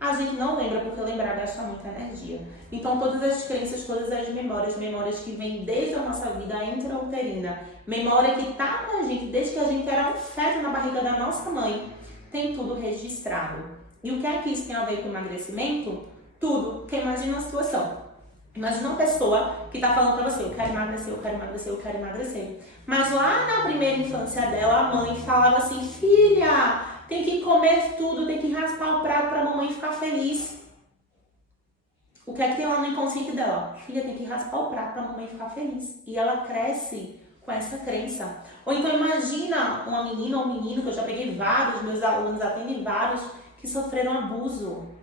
a gente não lembra, porque lembrar gasta muita energia. Então, todas as crenças, todas as memórias que vêm desde a nossa vida intrauterina, memória que está na gente desde que a gente era um feto na barriga da nossa mãe, tem tudo registrado. E o que é que isso tem a ver com emagrecimento? Tudo. Porque imagina uma situação. Imagina uma pessoa que está falando para você, eu quero emagrecer, eu quero emagrecer, eu quero emagrecer. Mas lá na primeira infância dela, a mãe falava assim, filha, tem que comer tudo, tem que raspar o prato para a mamãe ficar feliz. O que é que tem lá no inconsciente dela? Filha, tem que raspar o prato para a mamãe ficar feliz. E ela cresce com essa crença. Ou então imagina uma menina ou um menino, que eu já peguei vários, meus alunos atendem vários, que sofreram abuso.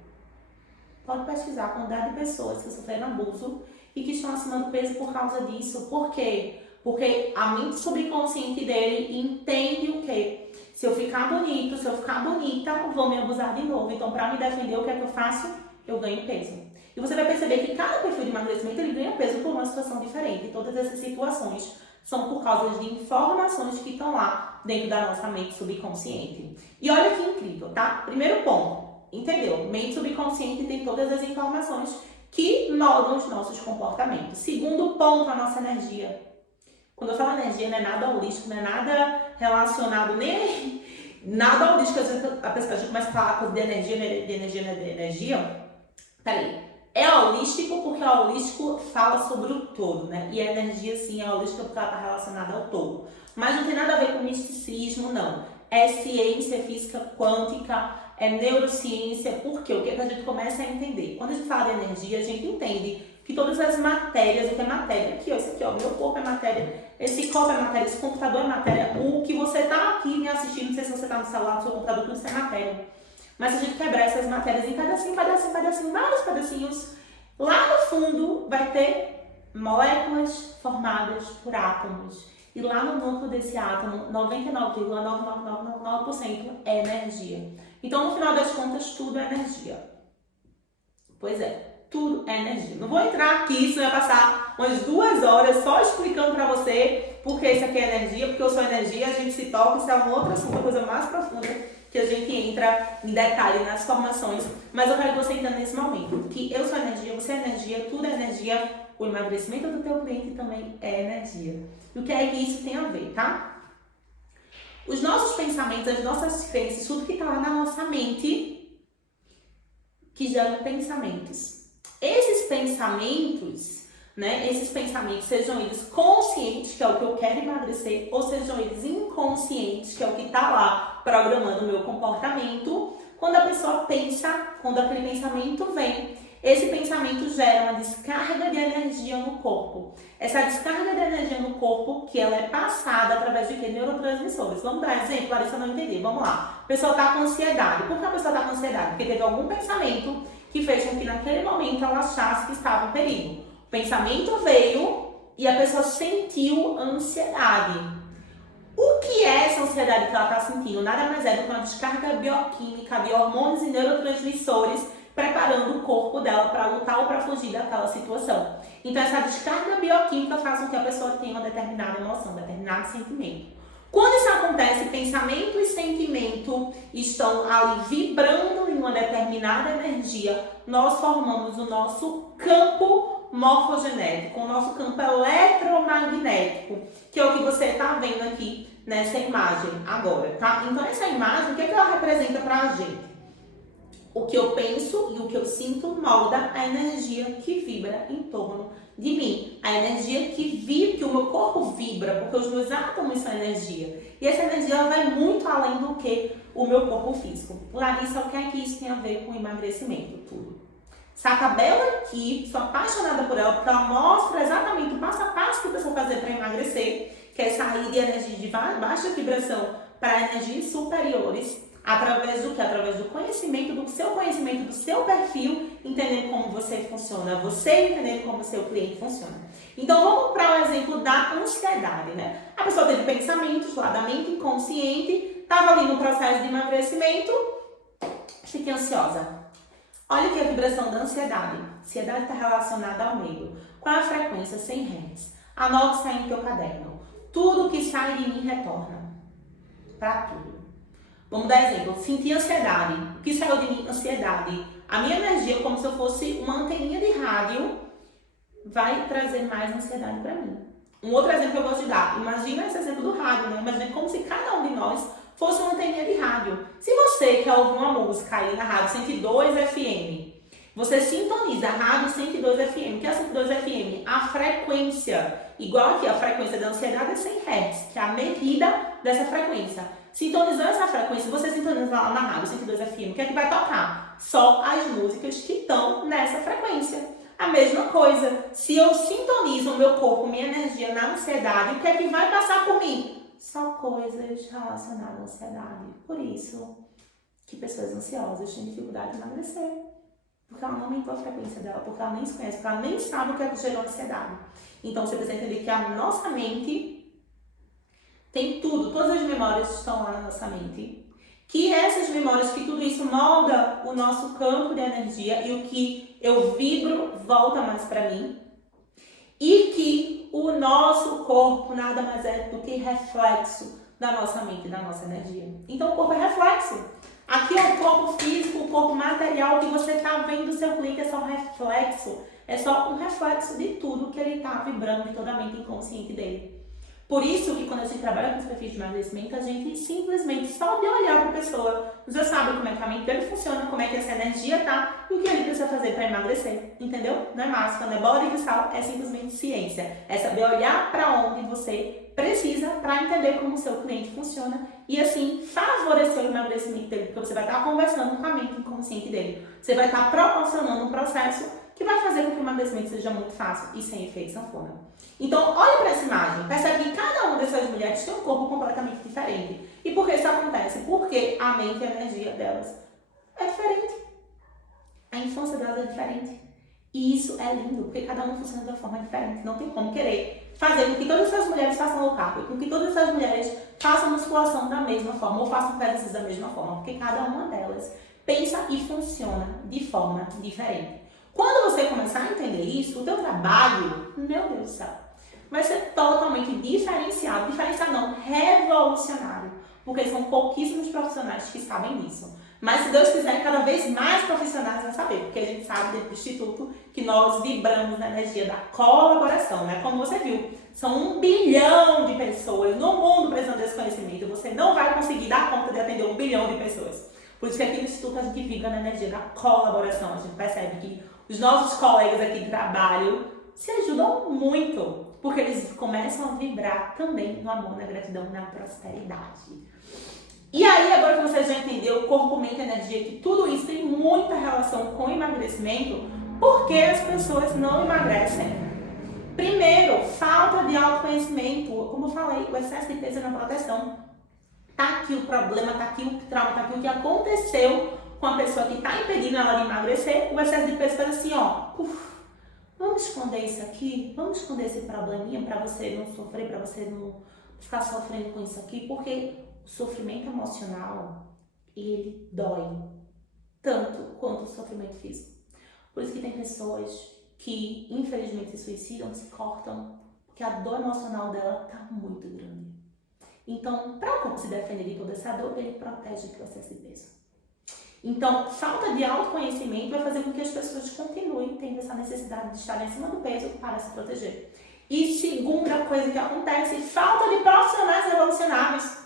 Pode pesquisar a quantidade de pessoas que sofreram abuso e que estão acima do peso por causa disso. Por quê? Porque a mente subconsciente dele entende o quê? Se eu ficar bonito, se eu ficar bonita, vão me abusar de novo. Então, para me defender, o que é que eu faço? Eu ganho peso. E você vai perceber que cada perfil de emagrecimento, ele ganha peso por uma situação diferente. E todas essas situações são por causa de informações que estão lá dentro da nossa mente subconsciente. E olha que incrível, tá? Primeiro ponto, entendeu? Mente subconsciente tem todas as informações que moldam os nossos comportamentos. Segundo ponto, a nossa energia. Quando eu falo energia, não é nada holístico, não é nada relacionado, nem nada holístico. A gente começa a falar coisa de energia. Peraí. É holístico porque o holístico fala sobre o todo, né? E a energia, sim, é holística porque ela está relacionada ao todo. Mas não tem nada a ver com misticismo, não. É ciência física quântica, é neurociência. Por quê? O que a gente começa a entender? Quando a gente fala de energia, a gente entende que todas as matérias, o que é matéria? Aqui, ó, isso aqui, ó, meu corpo é matéria, esse copo é matéria, esse computador é matéria, o que você tá aqui me assistindo, não sei se você tá no celular, no seu computador, tudo isso é matéria. Mas se a gente quebrar essas matérias em pedacinho, vários pedacinhos, lá no fundo vai ter moléculas formadas por átomos. E lá no núcleo desse átomo, 99,99999% é energia. Então, no final das contas, tudo é energia. Pois é. Tudo é energia. Não vou entrar aqui, isso vai passar umas 2 horas só explicando pra você porque isso aqui é energia, porque eu sou energia, a gente se toca, isso é um outro assunto, uma coisa mais profunda que a gente entra em detalhe nas formações, mas eu quero que você entenda nesse momento que eu sou energia, você é energia, tudo é energia, o emagrecimento do teu cliente também é energia. E o que é que isso tem a ver, tá? Os nossos pensamentos, as nossas crenças, tudo que tá lá na nossa mente que geram pensamentos. Esses pensamentos, né, sejam eles conscientes, que é o que eu quero emagrecer, ou sejam eles inconscientes, que é o que está lá programando o meu comportamento, quando a pessoa pensa, quando aquele pensamento vem, esse pensamento gera uma descarga de energia no corpo. Essa descarga de energia no corpo, que ela é passada através de neurotransmissores. Vamos dar exemplo, Larissa não entendeu. Vamos lá. A pessoa está com ansiedade. Por que a pessoa está com ansiedade? Porque teve algum pensamento que fez com que naquele momento ela achasse que estava em perigo. O pensamento veio e a pessoa sentiu ansiedade. O que é essa ansiedade que ela está sentindo? Nada mais é do que uma descarga bioquímica de hormônios e neurotransmissores preparando o corpo dela para lutar ou para fugir daquela situação. Então, essa descarga bioquímica faz com que a pessoa tenha uma determinada emoção, um determinado sentimento. Quando isso acontece, pensamento e sentimento estão ali vibrando em uma determinada energia, nós formamos o nosso campo morfogenético, o nosso campo eletromagnético, que é o que você está vendo aqui nessa imagem agora, tá? Então, essa imagem, o que ela representa para a gente? O que eu penso e o que eu sinto molda a energia que vibra em torno de mim. A energia que o meu corpo vibra, porque os meus átomos são energia. E essa energia ela vai muito além do que o meu corpo físico. Larissa, o que é que isso tem a ver com emagrecimento? Tudo. Essa tabela aqui, sou apaixonada por ela, porque ela mostra exatamente o passo a passo que eu preciso fazer para emagrecer, que é sair de energia de baixa vibração para energias superiores. Através do que? Através do conhecimento, do seu perfil, entendendo como você funciona, você entendendo como o seu cliente funciona. Então, vamos para o exemplo da ansiedade, né? A pessoa teve pensamentos lá da mente inconsciente, estava ali no processo de emagrecimento, fiquei ansiosa. Olha aqui a vibração da ansiedade. Ansiedade está relacionada ao medo. Qual é a frequência? 100 Hz. Anote isso aí no teu caderno. Tudo que sai de mim retorna. Para tudo. Vamos dar exemplo, senti ansiedade. O que saiu de mim? Ansiedade. A minha energia, como se eu fosse uma anteninha de rádio, vai trazer mais ansiedade para mim. Um outro exemplo que eu gosto de dar, imagina esse exemplo do rádio, né? Imagina como se cada um de nós fosse uma anteninha de rádio. Se você quer ouvir uma música aí na rádio 102 FM, você sintoniza a rádio 102 FM. O que é 102 FM? A frequência. Igual aqui, a frequência da ansiedade é 100 Hz, que é a medida dessa frequência. Sintonizando essa frequência, você sintoniza lá na rádio 102 FM, o que é que vai tocar? Só as músicas que estão nessa frequência. A mesma coisa, se eu sintonizo o meu corpo, minha energia na ansiedade, o que é que vai passar por mim? Só coisas relacionadas à ansiedade. Por isso que pessoas ansiosas têm dificuldade de emagrecer. Porque ela não aumentou a frequência dela, porque ela nem se conhece, porque ela nem sabe o que é que gerou ansiedade. Então, você precisa entender que a nossa mente tem tudo, todas as memórias estão lá na nossa mente. Que essas memórias, que tudo isso molda o nosso campo de energia e o que eu vibro volta mais para mim. E que o nosso corpo nada mais é do que reflexo da nossa mente, da nossa energia. Então o corpo é reflexo. Aqui é o corpo físico, o corpo material que você está vendo do seu cliente, é só um reflexo. É só um reflexo de tudo que ele está vibrando em toda a mente inconsciente dele. Por isso que quando a gente trabalha com os perfis de emagrecimento, a gente simplesmente só de olhar para a pessoa, já sabe como é que a mente dele funciona, como é que essa energia tá e o que ele precisa fazer para emagrecer, entendeu? Não é mágica, não é bola de cristal, é simplesmente ciência. É saber olhar para onde você precisa para entender como o seu cliente funciona e assim favorecer o emagrecimento dele, porque você vai estar conversando com a mente inconsciente dele. Você vai estar proporcionando um processo que vai fazer com que o emagrecimento seja muito fácil e sem efeito sanfona. Então, olha para essa imagem, percebe que cada uma dessas mulheres tem um corpo completamente diferente. E por que isso acontece? Porque a mente e a energia delas é diferente. A infância delas é diferente. E isso é lindo, porque cada uma funciona de uma forma diferente. Não tem como querer fazer com que todas essas mulheres façam low carb, com que todas essas mulheres façam musculação da mesma forma, ou façam exercícios da mesma forma, porque cada uma delas pensa e funciona de forma diferente. Quando você começar a entender isso, o teu trabalho, meu Deus do céu, vai ser totalmente diferenciado. Diferenciado não, revolucionário. Porque são pouquíssimos profissionais que sabem disso. Mas se Deus quiser, cada vez mais profissionais vão saber. Porque a gente sabe dentro do Instituto que nós vibramos na energia da colaboração, né? Como você viu, são 1 bilhão de pessoas no mundo precisando desse conhecimento. Você não vai conseguir dar conta de atender 1 bilhão de pessoas. Por Por isso que aqui no Instituto a gente vive na energia da colaboração. A gente percebe que os nossos colegas aqui de trabalho se ajudam muito, porque eles começam a vibrar também no amor, na gratidão, na prosperidade. E aí, agora que você já entendeu, corpo, mente, energia, que tudo isso tem muita relação com emagrecimento, por que as pessoas não emagrecem? Primeiro, falta de autoconhecimento. Como eu falei, o excesso de peso na proteção. Tá aqui o problema, tá aqui o trauma, tá aqui o que aconteceu com a pessoa que tá impedindo ela de emagrecer. O excesso de peso faz assim, ó, vamos esconder isso aqui, vamos esconder esse probleminha para você não sofrer, para você não ficar sofrendo com isso aqui, porque o sofrimento emocional, ele dói tanto quanto o sofrimento físico. Por isso que tem pessoas que, infelizmente, se suicidam, se cortam, porque a dor emocional dela tá muito grande. Então, para se defender de toda essa dor, ele protege o processo de peso. Então, falta de autoconhecimento vai fazer com que as pessoas continuem tendo essa necessidade de estar em cima do peso para se proteger. E segunda coisa que acontece, falta de profissionais revolucionários.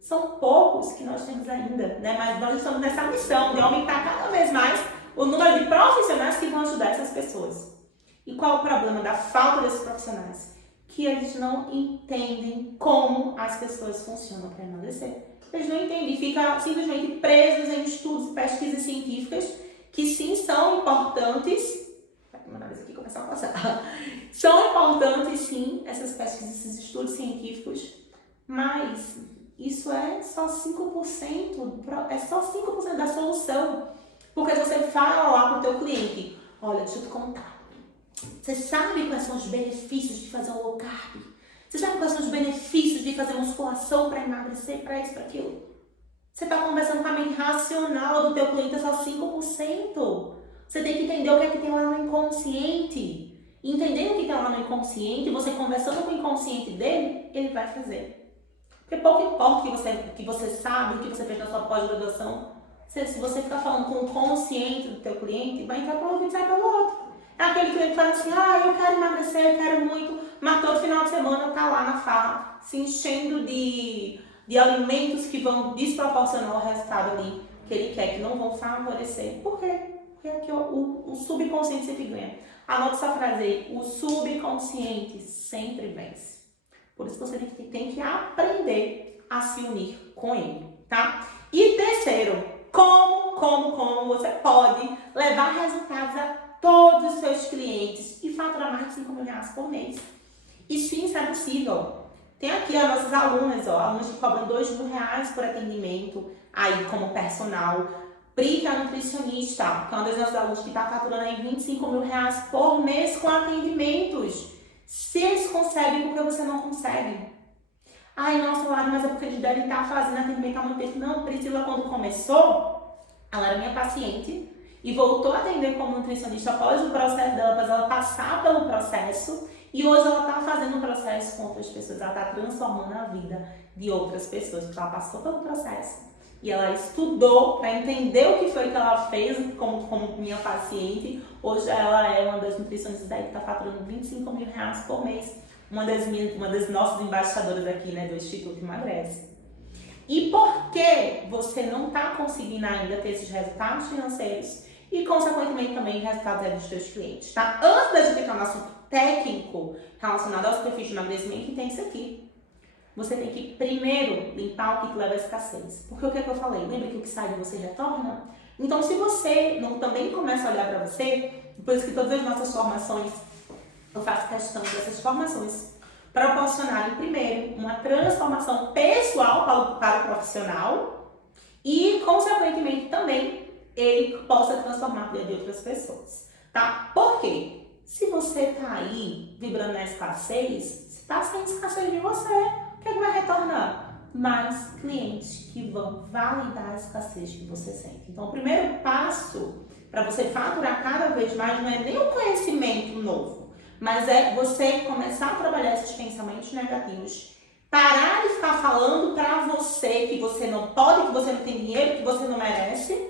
São poucos que nós temos ainda, né? Mas nós estamos nessa missão de aumentar cada vez mais o número de profissionais que vão ajudar essas pessoas. E qual o problema da falta desses profissionais? Que eles não entendem como as pessoas funcionam para emagrecer. Eles não entendem, ficam simplesmente presos em estudos e pesquisas científicas que sim são importantes. Vai ter uma nariz aqui começar a passar. São importantes sim, essas pesquisas, esses estudos científicos, mas isso é só 5%, é só 5% da solução. Porque se você fala lá para o teu cliente, olha, deixa eu te contar. Você sabe quais são os benefícios de fazer um low carb? Você sabe quais são os benefícios de fazer musculação para emagrecer, para isso, para aquilo? Você está conversando com a mente racional do teu cliente, é só 5%. Você tem que entender o que é que tem lá no inconsciente. Entendendo o que tem lá no inconsciente, você conversando com o inconsciente dele, ele vai fazer. Porque pouco importa o que você sabe, o que você fez na sua pós-graduação. Se você ficar falando com o consciente do teu cliente, vai entrar para um ouvido e sai pelo outro. É aquele cliente que fala assim, eu quero emagrecer, eu quero muito, mas todo final de semana tá lá na farra, se enchendo de alimentos que vão desproporcionar o resultado ali que ele quer, que não vão favorecer. Por quê? Porque aqui o subconsciente sempre ganha. Anote essa frase aí, o subconsciente sempre vence. Por isso você tem que aprender a se unir com ele, tá? E terceiro, como você pode levar resultados a todos os seus clientes e faturar mais de R$5.000 por mês. E sim, isso é possível. Tem aqui as nossas alunas, alunas que cobram R$2.000 por atendimento, aí como personal. Pri, que é a nutricionista, que é uma das nossas alunas que está faturando aí R$25.000 por mês com atendimentos. Se eles conseguem, por que você não consegue? Ai, nossa, Lara, mas é porque eles devem estar fazendo atendimento há muito tempo. Não, Priscila, quando começou, ela era minha paciente e voltou a atender como nutricionista após o processo dela, após ela passar pelo processo. E hoje ela está fazendo um processo com outras pessoas, ela está transformando a vida de outras pessoas, porque ela passou pelo processo e ela estudou para entender o que foi que ela fez como minha paciente. Hoje ela é uma das nutricionistas daí que está faturando R$25.000 por mês, uma das nossas embaixadoras aqui, né, do Instituto Emagrece. E por que você não está conseguindo ainda ter esses resultados financeiros e, consequentemente, também resultados dos seus clientes, tá? Antes da gente entrar no assunto técnico relacionado aos perfis de emagrecimento, tem isso aqui. Você tem que primeiro limpar o que leva à escassez. Porque o que é que eu falei? Lembra que o que sai de você retorna? Então, se você não também começa a olhar para você, por isso que todas as nossas formações, eu faço questão dessas formações proporcionarem primeiro uma transformação pessoal para o profissional e, consequentemente, também ele possa transformar a vida de outras pessoas, tá? Por quê? Se você tá aí vibrando na escassez, se tá sem escassez de você, o que é que vai retornar? Mais clientes que vão validar a escassez que você sente. Então, o primeiro passo para você faturar cada vez mais não é nem o conhecimento novo, mas é você começar a trabalhar esses pensamentos negativos, parar de ficar falando para você que você não pode, que você não tem dinheiro, que você não merece,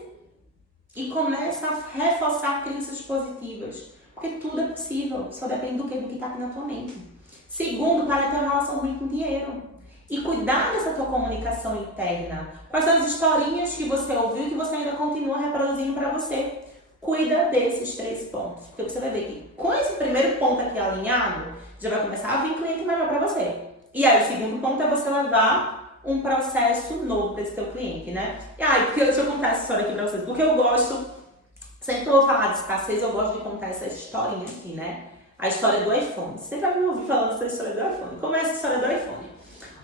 e começa a reforçar crenças positivas. Porque tudo é possível, só depende do que está aqui na tua mente. Segundo, para ter uma relação ruim com dinheiro. e cuidar dessa tua comunicação interna. Quais são as historinhas que você ouviu e que você ainda continua reproduzindo para você? Cuida desses 3 pontos, porque você vai ver que com esse primeiro ponto aqui alinhado, já vai começar a vir cliente melhor para você. E aí o segundo ponto é você levar um processo novo para esse teu cliente, né? E aí, deixa eu contar essa história aqui para vocês, porque eu gosto, sempre que eu vou falar de escassez, eu gosto de contar essa historinha aqui, né? A história do iPhone. Você vai me ouvir falando essa história do iPhone. Como é essa história do iPhone?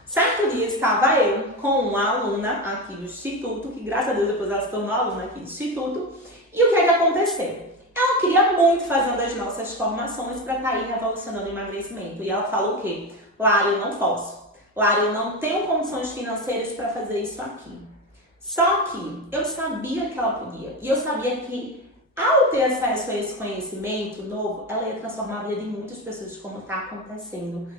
Certo dia estava eu com uma aluna aqui do Instituto, que graças a Deus depois ela se tornou aluna aqui do Instituto, e o que é que aconteceu? Ela queria muito fazer uma das nossas formações para estar aí revolucionando o emagrecimento. E ela falou o quê? Lara, eu não posso. Lara, eu não tenho condições financeiras para fazer isso aqui. Só que eu sabia que ela podia. E eu sabia que ao ter acesso a esse conhecimento novo, ela ia transformar a vida de muitas pessoas, como está acontecendo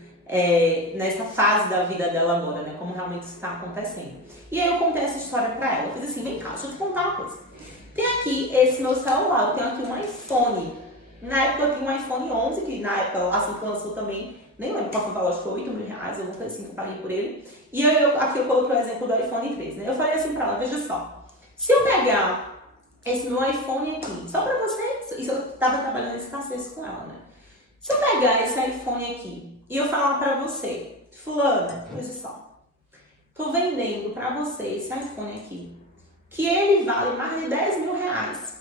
nessa fase da vida dela agora, né? Como realmente isso está acontecendo. E aí eu contei essa história para ela. Eu fiz assim, vem cá, deixa eu te contar uma coisa. Tem aqui esse meu celular, eu tenho aqui um iPhone. Na época eu tinha um iPhone 11, que na época assim que lançou também, nem lembro qual foi o valor, acho que foi R$8.000, eu não sei assim que eu paguei por ele. E aqui eu coloquei o exemplo do iPhone 13, né? Eu falei assim pra ela, veja só, se eu pegar esse meu iPhone aqui, só pra você, isso eu tava trabalhando em escassez com ela, né? Se eu pegar esse iPhone aqui e eu falar pra você, fulana, veja só, tô vendendo pra você esse iPhone aqui, que ele vale mais de R$10.000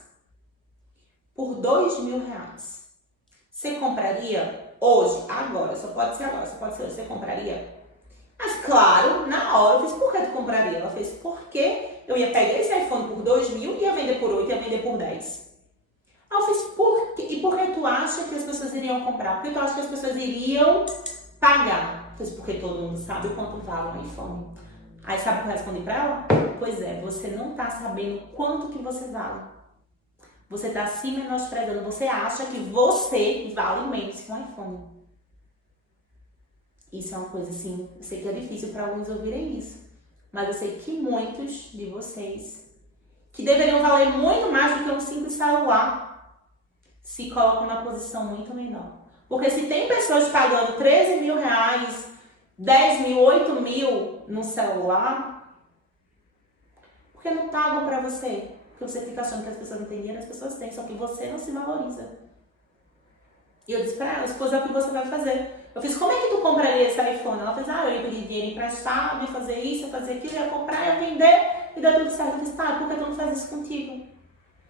por R$2.000. Você compraria hoje, agora, só pode ser agora, só pode ser hoje, você compraria? Mas claro, na hora eu fiz, por que tu compraria? Ela fez, porque eu ia pegar esse iPhone por R$2.000, ia vender por 8, ia vender por 10. Aí eu fiz, por quê? E por que tu acha que as pessoas iriam comprar? Porque tu acha que as pessoas iriam pagar? Eu fiz, porque todo mundo sabe o quanto vale um iPhone. Aí sabe o que eu respondi pra ela? Pois é, você não tá sabendo quanto que você vale. Você tá se menosprezando. Você acha que você vale menos que um iPhone. Isso é uma coisa assim, eu sei que é difícil para alguns ouvirem isso. Mas eu sei que muitos de vocês, que deveriam valer muito mais do que um simples celular, se colocam numa posição muito menor. Porque se tem pessoas pagando R$13.000, 10.000, 8.000 no celular, por que não pagam pra você? Porque você fica achando que as pessoas não têm dinheiro, as pessoas têm, só que você não se valoriza. E eu disse pra ela, pois é o que você vai fazer. Eu fiz, como é que tu compraria esse iPhone? Ela fez, eu ia pedir dinheiro emprestado, ia fazer isso, ia fazer aquilo, ia comprar, ia vender, e deu tudo certo. Eu disse, por que tu não faz isso contigo?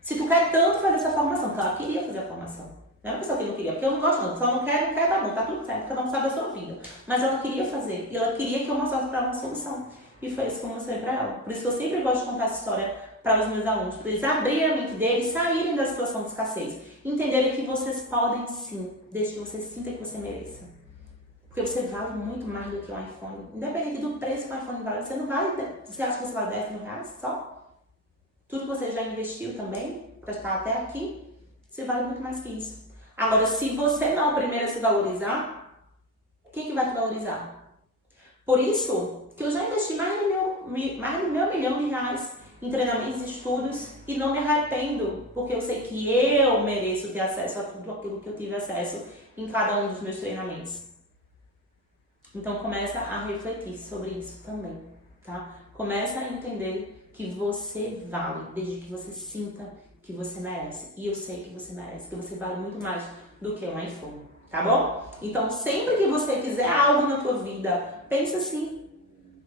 Se tu quer tanto fazer essa formação, porque ela queria fazer a formação. Não era a pessoa que não queria, porque eu não gosto não, só não quero, tá bom, tá tudo certo, cada um sabe a sua vida. Mas ela queria fazer, e ela queria que eu mostrasse pra ela uma solução. E foi isso que eu mostrei pra ela. Por isso que eu sempre gosto de contar essa história para os meus alunos, para eles abrirem a mente deles, saírem da situação de escassez, entenderem que vocês podem sim, desde que você sinta que você mereça. Porque você vale muito mais do que um iPhone. Independente do preço que o iPhone vale, você não vale, você acha que você vale R$10.000 só? Tudo que você já investiu também, para estar até aqui, você vale muito mais que isso. Agora, se você não é o primeiro a se valorizar, quem que vai te valorizar? Por isso que eu já investi mais de R$1 milhão em treinamentos e estudos e não me arrependo, porque eu sei que eu mereço ter acesso a tudo aquilo que eu tive acesso em cada um dos meus treinamentos. Então começa a refletir sobre isso também, tá? Começa a entender que você vale, desde que você sinta que você merece. E eu sei que você merece, que você vale muito mais do que um iPhone, tá bom? Então sempre que você quiser algo na tua vida, pensa assim,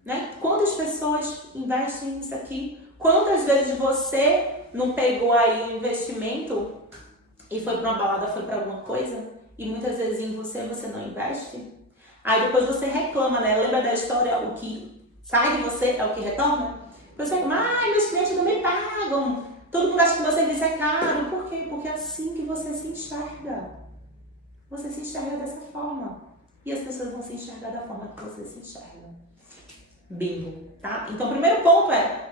né? Quantas pessoas investem nisso aqui? Quantas vezes você não pegou aí um investimento e foi para uma balada, foi para alguma coisa? E muitas vezes em você não investe? Aí depois você reclama, né? Lembra da história, o que sai de você é o que retorna? Você reclama, meus clientes não me pagam. Todo mundo acha que meu serviço é caro. Por quê? Porque é assim que você se enxerga. Você se enxerga dessa forma. E as pessoas vão se enxergar da forma que você se enxerga. Bingo, tá? Então o primeiro ponto é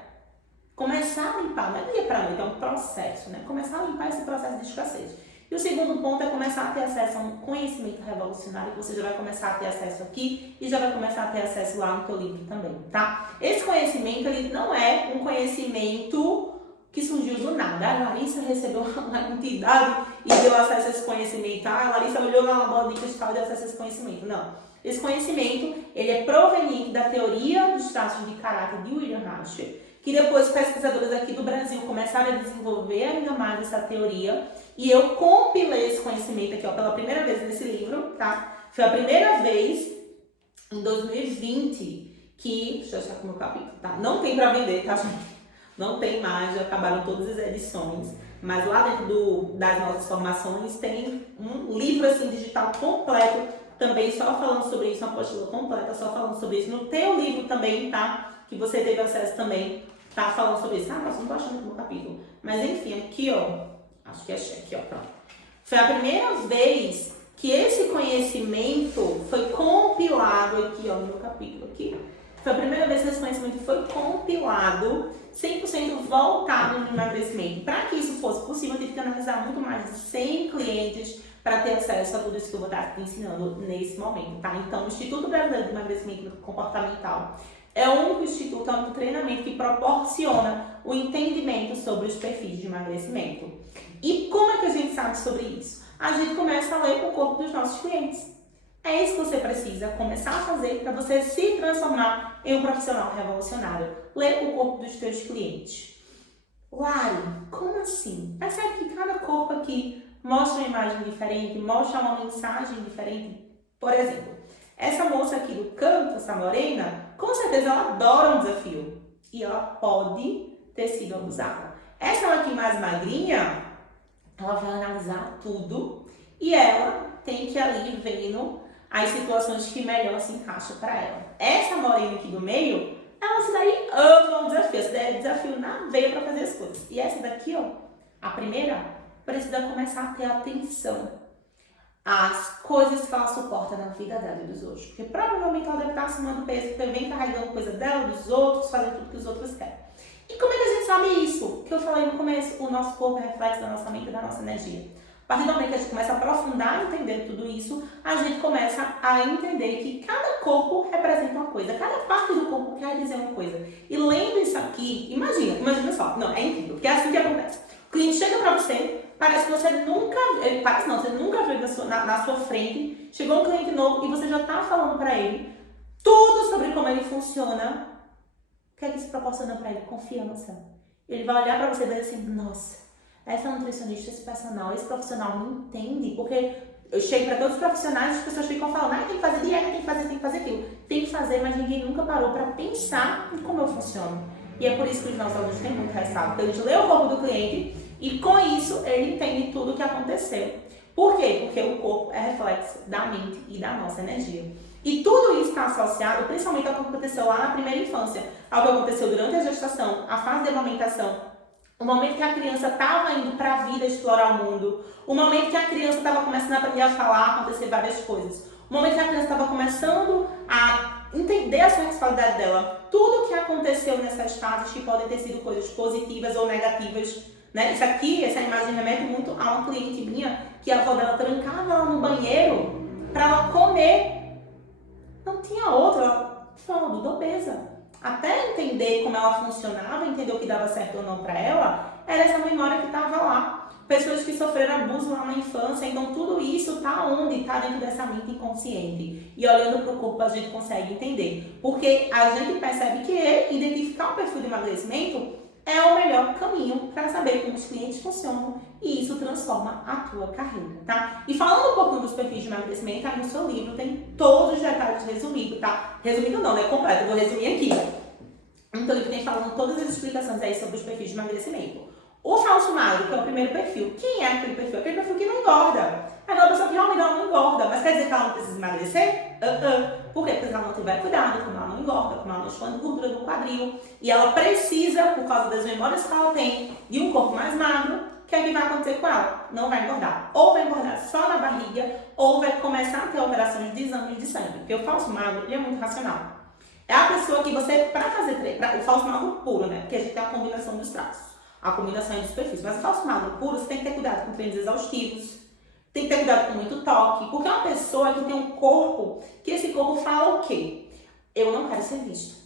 começar a limpar, não é do dia para noite, é um processo, né? Começar a limpar esse processo de escassez. E o segundo ponto é começar a ter acesso a um conhecimento revolucionário, que você já vai começar a ter acesso aqui e já vai começar a ter acesso lá no teu livro também, tá? Esse conhecimento, ele não é um conhecimento que surgiu do nada. A Larissa recebeu uma entidade e deu acesso a esse conhecimento. A Larissa olhou na bola de cristal e deu acesso a esse conhecimento. Não. Esse conhecimento, ele é proveniente da teoria dos traços de caráter de William Reich, que depois pesquisadores aqui do Brasil começaram a desenvolver ainda mais essa teoria, e eu compilei esse conhecimento aqui, ó, pela primeira vez nesse livro, tá? Foi a primeira vez em 2020 que, deixa eu achar com o meu capítulo, tá? Não tem para vender, tá, gente? Não tem mais, já acabaram todas as edições, mas lá dentro das nossas formações tem um livro assim digital completo, também só falando sobre isso, uma apostila completa só falando sobre isso. No teu livro também, tá? Que você teve acesso também, tá falando sobre isso. Ah, nossa, não tô achando aqui no capítulo. Mas enfim, aqui, ó, acho que achei aqui, ó, pronto. Foi a primeira vez que esse conhecimento foi compilado aqui, ó, no meu capítulo aqui. Foi a primeira vez que esse conhecimento foi compilado 100% voltado no emagrecimento. Para que isso fosse possível, eu tive que analisar muito mais de 100 clientes para ter acesso a tudo isso que eu vou estar te ensinando nesse momento, tá? Então, o Instituto Brasileiro de Emagrecimento Comportamental é o único instituto, é o único treinamento que proporciona o entendimento sobre os perfis de emagrecimento. E como é que a gente sabe sobre isso? A gente começa a ler o corpo dos nossos clientes. É isso que você precisa começar a fazer para você se transformar em um profissional revolucionário. Ler o corpo dos seus clientes. Lari, como assim? Percebe que cada corpo aqui mostra uma imagem diferente, mostra uma mensagem diferente? Por exemplo, essa moça aqui do canto, essa morena, com certeza ela adora um desafio. E ela pode ter sido abusada. Essa aqui mais magrinha, ela vai analisar tudo e ela tem que ir ali vendo as situações que melhor se encaixam para ela. Essa morena aqui do meio, ela se daí ama um desafio. Essa daí é desafio na veia para fazer as coisas. E essa daqui, ó, a primeira, precisa começar a ter atenção às coisas que ela suporta na vida dela e dos outros. Porque provavelmente ela deve estar acima do peso, porque vem carregando coisa dela, dos outros, fazendo tudo que os outros querem. E como é que a gente sabe isso? Que eu falei no começo, o nosso corpo é reflexo da nossa mente e da nossa energia. A partir do momento que a gente começa a aprofundar e entender tudo isso, a gente começa a entender que cada corpo representa uma coisa, cada parte do corpo quer dizer uma coisa. E lendo isso aqui, imagina só, não, é incrível, porque é assim que acontece. O cliente chega pra você, parece que você nunca, você nunca viu na sua frente, chegou um cliente novo e você já tá falando pra ele tudo sobre como ele funciona. O que é que isso proporciona pra ele? Confiança. Ele vai olhar pra você e dizer assim, nossa, essa nutricionista, esse personal, esse profissional me entende, porque eu chego para todos os profissionais, as pessoas ficam falando, tem que fazer dieta, tem que fazer aquilo. Tem que fazer, mas ninguém nunca parou para pensar em como eu funciono. E é por isso que os nossos alunos têm muito ressalto, porque a gente lê o corpo do cliente e com isso ele entende tudo o que aconteceu. Por quê? Porque o corpo é reflexo da mente e da nossa energia. E tudo isso está associado principalmente ao que aconteceu lá na primeira infância, ao que aconteceu durante a gestação, a fase de amamentação, o momento que a criança estava indo para a vida explorar o mundo, o momento que a criança estava começando a aprender a falar, acontecer várias coisas, o momento que a criança estava começando a entender a sexualidade dela, tudo que aconteceu nessas fases que podem ter sido coisas positivas ou negativas, né? Isso aqui, essa imagem remete muito a uma cliente minha que a avó dela trancava ela no banheiro para ela comer. Não tinha outra, ela falou do obesa. Até entender como ela funcionava, entender o que dava certo ou não para ela, era essa memória que estava lá. Pessoas que sofreram abuso lá na infância, então tudo isso está onde? Está dentro dessa mente inconsciente. E olhando para o corpo a gente consegue entender. Porque a gente percebe que identificar o perfil de emagrecimento é o melhor caminho para saber como os clientes funcionam e isso transforma a tua carreira, tá? E falando um pouquinho dos perfis de emagrecimento, aí no seu livro tem todos os detalhes resumidos, tá? Resumido não, né? Completo, eu vou resumir aqui. No teu livro tem falando todas as explicações aí sobre os perfis de emagrecimento. O falso magro, que é o primeiro perfil. Quem é aquele perfil? Aquele perfil que não engorda. Aquela pessoa que realmente ela não engorda, mas quer dizer que ela não precisa emagrecer? Por quê? Porque ela não tiver cuidado, como ela não engorda, como ela não expande gordura do quadril. E ela precisa, por causa das memórias que ela tem, de um corpo mais magro. O que é que vai acontecer com ela? Não vai engordar. Ou vai engordar só na barriga, ou vai começar a ter operações de exames de sangue. Porque o falso magro, ele é muito racional. É a pessoa que você, para fazer treino, o falso magro puro, né? Porque a gente tem a combinação dos traços. A combinação dos perfis. Mas o falso magro puro, você tem que ter cuidado com treinos exaustivos. Tem que ter cuidado com muito toque. Porque é uma pessoa que tem um corpo, que esse corpo fala o quê? Eu não quero ser visto.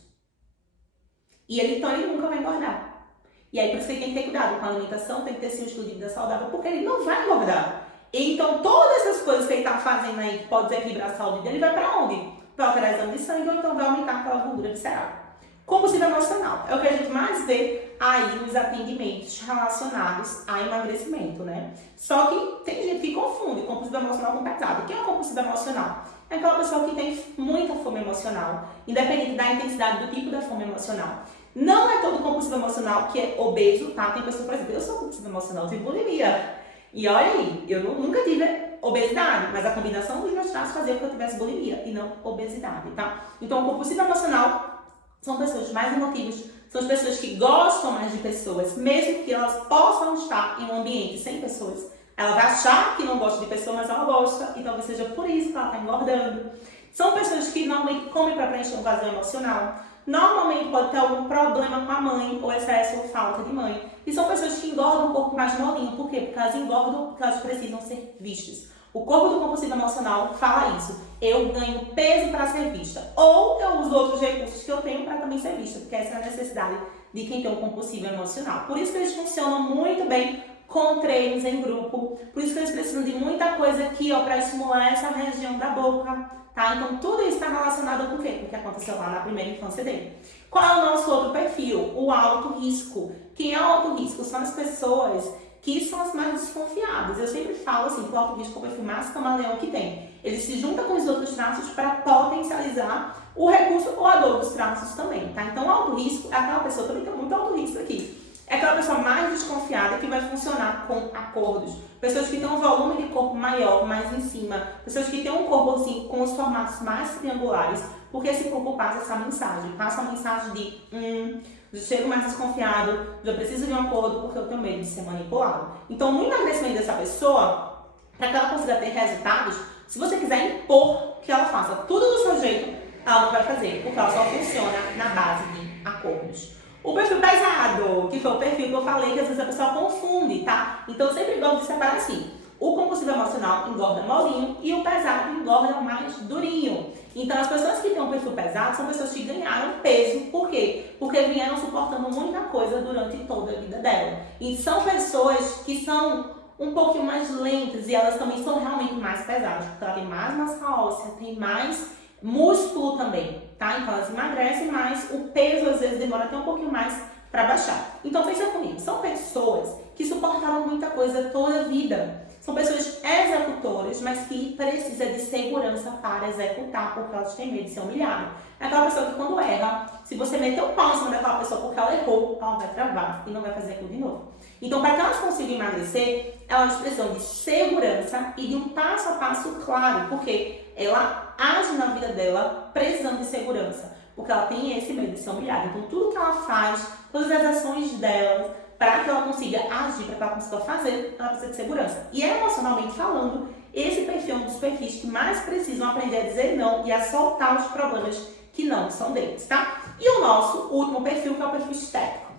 E ele nunca vai engordar. E aí, por isso que tem que ter cuidado com a alimentação, tem que ter sim um estilo de vida saudável, porque ele não vai engordar. Então, todas essas coisas que ele tá fazendo aí, que pode desequilibrar a saúde dele, vai para onde? Vai alterar exame de sangue ou então vai aumentar aquela gordura visceral. Compulsivo emocional é o que a gente mais vê aí nos atendimentos relacionados a emagrecimento, né? Só que tem gente que confunde compulsivo emocional com pesado. O que é um compulsivo emocional? É aquela pessoa que tem muita fome emocional, independente da intensidade do tipo da fome emocional. Não é todo compulsivo emocional que é obeso, tá? Tem pessoas, por exemplo, eu sou compulsivo emocional, eu tenho bulimia. E olha aí, eu nunca tive obesidade, mas a combinação dos meus traços fazia com que eu tivesse bulimia e não obesidade, tá? Então, o compulsivo emocional são pessoas mais emotivas, são as pessoas que gostam mais de pessoas, mesmo que elas possam estar em um ambiente sem pessoas. Ela vai achar que não gosta de pessoa, mas ela gosta, e talvez seja por isso que ela está engordando. São pessoas que normalmente comem para preencher um vazio emocional. Normalmente pode ter algum problema com a mãe, ou excesso ou falta de mãe. E são pessoas que engordam um pouco mais molinho. Por quê? Porque elas engordam porque elas precisam ser vistas. O corpo do compulsivo emocional fala isso. Eu ganho peso para ser vista. Ou eu uso outros recursos que eu tenho para também ser vista. Porque essa é a necessidade de quem tem um compulsivo emocional. Por isso que eles funcionam muito bem com treinos em grupo. Por isso que eles precisam de muita coisa aqui, ó, para estimular essa região da boca. Tá? Então, tudo isso está relacionado com o quê? Com o que aconteceu lá na primeira infância dele. Qual é o nosso outro perfil? O alto risco. Quem é o alto risco? São as pessoas que são as mais desconfiadas. Eu sempre falo assim, que o alto risco é o perfil mais camaleão que tem. Ele se junta com os outros traços para potencializar o recurso ou a dor dos traços também, tá? Então, o alto risco é aquela pessoa, também tem muito alto risco aqui. É aquela pessoa mais desconfiada que vai funcionar com acordos. Pessoas que têm um volume de corpo maior, mais em cima. Pessoas que têm um corpo assim, com os formatos mais triangulares. Porque esse corpo passa essa mensagem. Passa a mensagem de chego mais desconfiado, eu preciso de um acordo porque eu tenho medo de ser manipulado. Então, no emagrecimento dessa pessoa, para que ela consiga ter resultados, se você quiser impor que ela faça tudo do seu jeito, ela não vai fazer. Porque ela só funciona na base de acordos. O perfil pesado, que foi o perfil que eu falei, que às vezes a pessoa confunde, tá? Então eu sempre gosto de separar assim. O compulsivo emocional engorda molinho e o pesado engorda mais durinho. Então as pessoas que têm um perfil pesado são pessoas que ganharam peso. Por quê? Porque vieram suportando muita coisa durante toda a vida dela. E são pessoas que são um pouquinho mais lentas e elas também são realmente mais pesadas. Porque ela tem mais massa óssea, tem mais músculo também, tá? Então elas emagrecem, mas o peso às vezes demora até um pouquinho mais para baixar. Então pensa comigo, são pessoas que suportaram muita coisa toda a vida. São pessoas executoras, mas que precisam de segurança para executar porque elas têm medo de ser humilhadas. É aquela pessoa que quando erra, se você meter um pau em cima daquela pessoa porque ela errou, ela vai travar e não vai fazer aquilo de novo. Então, para que elas consigam emagrecer, elas precisam de segurança e de um passo a passo claro, porque ela age na vida dela precisando de segurança, porque ela tem esse medo de ser humilhada. Então, tudo que ela faz, todas as ações dela, para que ela consiga agir, para que ela consiga fazer, ela precisa de segurança. E emocionalmente falando, esse perfil é um dos perfis que mais precisam aprender a dizer não e a soltar os problemas que não são deles, tá? E o nosso último perfil, que é o perfil estético.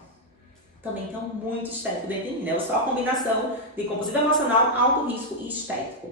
Também tem muito estético dentro de mim, né? Eu sou a combinação de compulsivo emocional, alto risco e estético.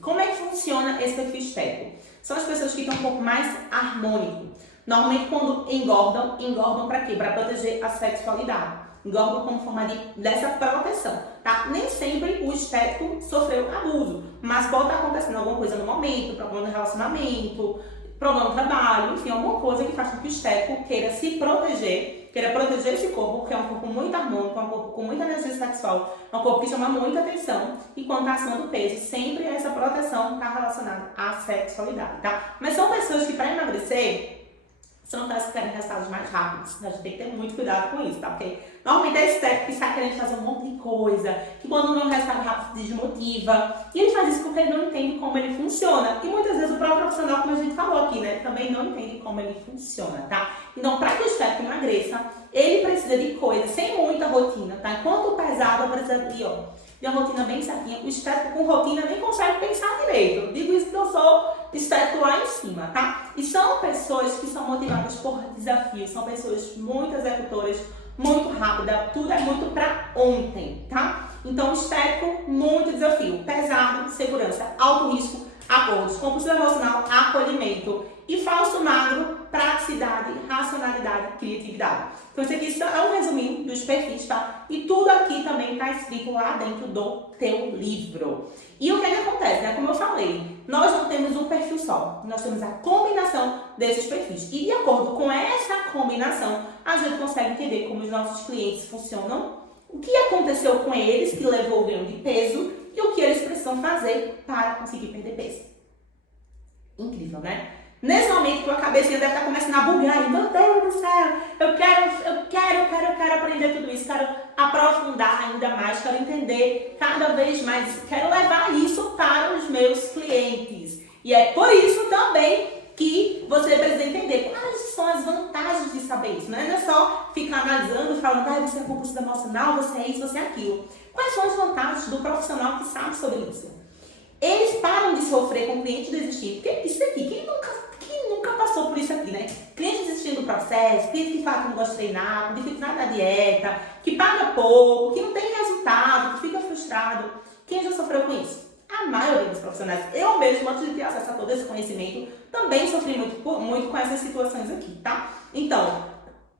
Como é que funciona esse perfil estético? São as pessoas que ficam um pouco mais harmônico. Normalmente quando engordam para quê? Para proteger a sexualidade. Engordam como forma dessa proteção, tá? Nem sempre o estético sofreu abuso, mas pode estar acontecendo alguma coisa no momento, problema no relacionamento, problema no trabalho, enfim, alguma coisa que faz com que o estético queira se proteger, queira proteger esse corpo, que é um corpo muito harmônico, é um corpo com muita energia sexual, é um corpo que chama muita atenção, e quando está acima do peso, sempre essa proteção está relacionada à sexualidade, tá? Mas são pessoas que, para emagrecer, são aquelas que querem resultados mais rápidos. A gente tem que ter muito cuidado com isso, tá? Porque normalmente é estético que está querendo fazer um monte de coisa, que quando não é um resultado rápido desmotiva. E ele faz isso porque ele não entende como ele funciona. E muitas vezes o próprio profissional, como a gente falou aqui, né? Também não entende como ele funciona, tá? Então, para que o estético emagreça, ele precisa de coisa sem muita rotina, tá? Enquanto o pesado precisa de, de uma rotina bem certinha. O estético com rotina nem consegue pensar direito. Eu digo isso porque eu sou estético lá em cima, tá? E são pessoas que são motivadas por desafios, são pessoas muito executoras, muito rápidas, tudo é muito pra ontem, tá? Então, estético, muito desafio, pesado, segurança, alto risco, acordos, compulsão emocional, acolhimento. E falso magro, praticidade, racionalidade, criatividade. Então isso aqui é um resuminho dos perfis, tá? E tudo aqui também está escrito lá dentro do teu livro. E o que acontece, né? Como eu falei, nós não temos um perfil só. Nós temos a combinação desses perfis. E de acordo com essa combinação, a gente consegue entender como os nossos clientes funcionam, o que aconteceu com eles que levou o ganho de peso e o que eles precisam fazer para conseguir perder peso. Incrível, né? Nesse momento, tua cabecinha deve estar começando a bugar. Meu Deus do céu, eu quero aprender tudo isso. Quero aprofundar ainda mais, quero entender cada vez mais. Quero levar isso para os meus clientes. E é por isso também que você precisa entender quais são as vantagens de saber isso. Não é só ficar analisando, falando, você é compulsivo emocional, você é isso, você é aquilo. Quais são as vantagens do profissional que sabe sobre isso? Eles param de sofrer com o cliente desistindo. Porque isso aqui, quem nunca passou por isso aqui, né? Cliente desistindo do processo, cliente que fala que não gosta de treinar, com dificuldade na dieta, que paga pouco, que não tem resultado, que fica frustrado. Quem já sofreu com isso? A maioria dos profissionais. Eu mesmo, antes de ter acesso a todo esse conhecimento, também sofri muito com essas situações aqui, tá? Então,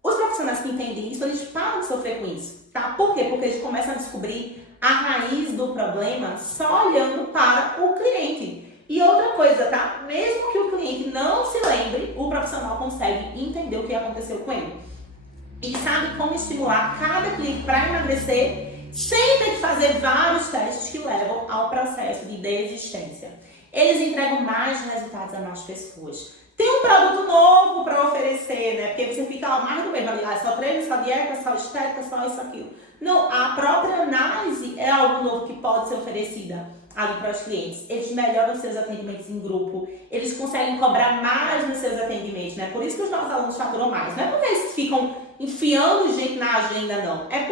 os profissionais que entendem isso, eles param de sofrer com isso, tá? Por quê? Porque eles começam a descobrir a raiz do problema só olhando para o cliente. E outra coisa, tá? Mesmo que o cliente não se lembre, o profissional consegue entender o que aconteceu com ele. E sabe como estimular cada cliente para emagrecer sem ter que fazer vários testes que levam ao processo de desistência. Eles entregam mais resultados às nossas pessoas. Tem um produto novo para oferecer, né? Porque você fica lá mais do mesmo, só treino, só dieta, só estética, só isso, aquilo. Não, a própria análise é algo novo que pode ser oferecida ali para os clientes. Eles melhoram seus atendimentos em grupo, eles conseguem cobrar mais nos seus atendimentos, né? Por isso que os nossos alunos faturam mais. Não é porque eles ficam enfiando gente na agenda, não. É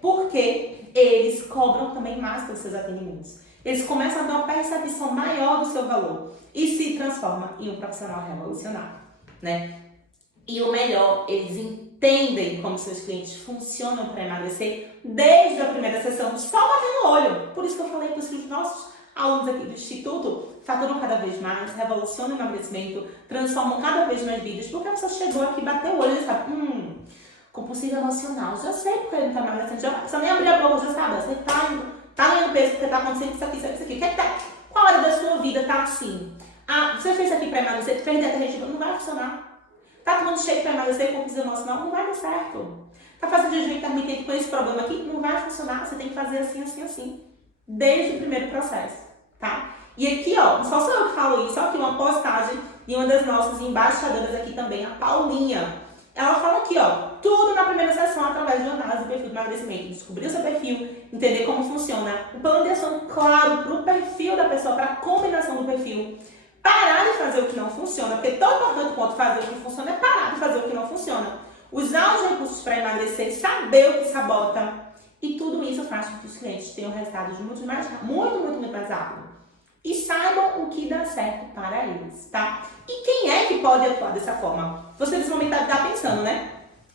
porque eles cobram também mais pelos seus atendimentos. Eles começam a ter uma percepção maior do seu valor e se transformam em um profissional revolucionário, né? E o melhor, eles entendem como seus clientes funcionam para emagrecer desde a primeira sessão, só batendo o olho. Por isso que eu falei para os nossos alunos aqui do Instituto faturam cada vez mais, revolucionam o emagrecimento, transformam cada vez mais vidas, porque a pessoa chegou aqui, bateu o olho e sabe, compulsivo emocional, já sei porque ele não está emagrecendo, já precisa nem abrir a boca, já sabe, você tá ganhando peso porque está acontecendo isso aqui. Qual área da sua vida tá assim? Você fez isso aqui para emagrecer, fez dieta restritiva, não vai funcionar. Tá tomando shake para emagrecer, compulsivo emocional, não vai dar certo. Tá fazendo jejum intermitente com esse problema aqui, não vai funcionar, você tem que fazer assim, assim, assim. Desde o primeiro processo, tá? E aqui, ó, só sou eu que falo isso, só que uma postagem de uma das nossas embaixadoras aqui também, a Paulinha. Ela fala aqui, ó, tudo na primeira sessão através de uma análise do perfil de emagrecimento. Descobrir o seu perfil, entender como funciona, um plano de ação claro para o perfil da pessoa, para a combinação do perfil. Parar de fazer o que não funciona, porque tão importante quanto fazer o que funciona é parar de fazer o que não funciona. Usar os recursos para emagrecer, saber o que sabota. E tudo isso faz com que os clientes tenham resultados muito mais rápido. E saibam o que dá certo para eles, tá? E quem é que pode atuar dessa forma? Você nesse momento está pensando, né?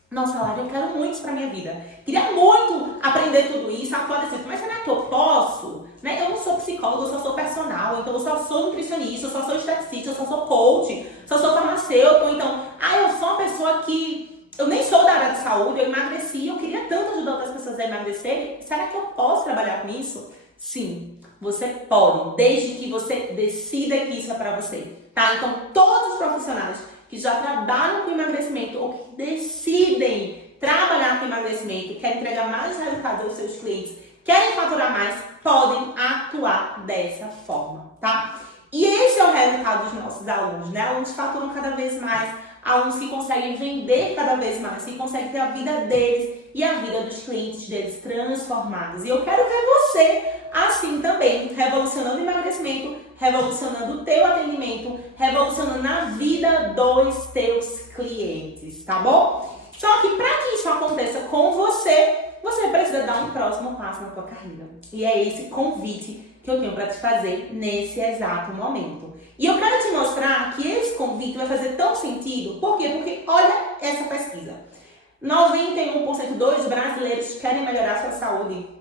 Nossa, Lara, eu quero muito isso para minha vida. Queria muito aprender tudo isso, atuar desse jeito. Mas será que eu posso? Né? Eu não sou psicóloga, eu só sou personal, então eu só sou nutricionista, eu só sou esteticista, eu só sou coach, só sou farmacêutico, então, eu sou uma pessoa que eu nem sou da área de saúde, eu emagreci, eu queria tanto ajudar outras pessoas a emagrecerem. Será que eu posso trabalhar com isso? Sim, você pode, desde que você decida que isso é para você, tá? Então, todos os profissionais que já trabalham com emagrecimento ou que decidem trabalhar com emagrecimento, querem entregar mais resultados aos seus clientes, querem faturar mais, podem atuar dessa forma, tá? E esse é o resultado dos nossos alunos, né? Alunos que faturam cada vez mais, alunos que conseguem vender cada vez mais, que conseguem ter a vida deles e a vida dos clientes deles transformados. E eu quero ver você assim também, revolucionando o emagrecimento, revolucionando o teu atendimento, revolucionando a vida dos teus clientes, tá bom? Só que para que isso aconteça com você, você precisa dar um próximo passo na tua carreira. E é esse convite que eu tenho para te fazer nesse exato momento. E eu quero te mostrar que esse convite vai fazer tão sentido. Por quê? Porque olha essa pesquisa. 91% dos brasileiros querem melhorar sua saúde.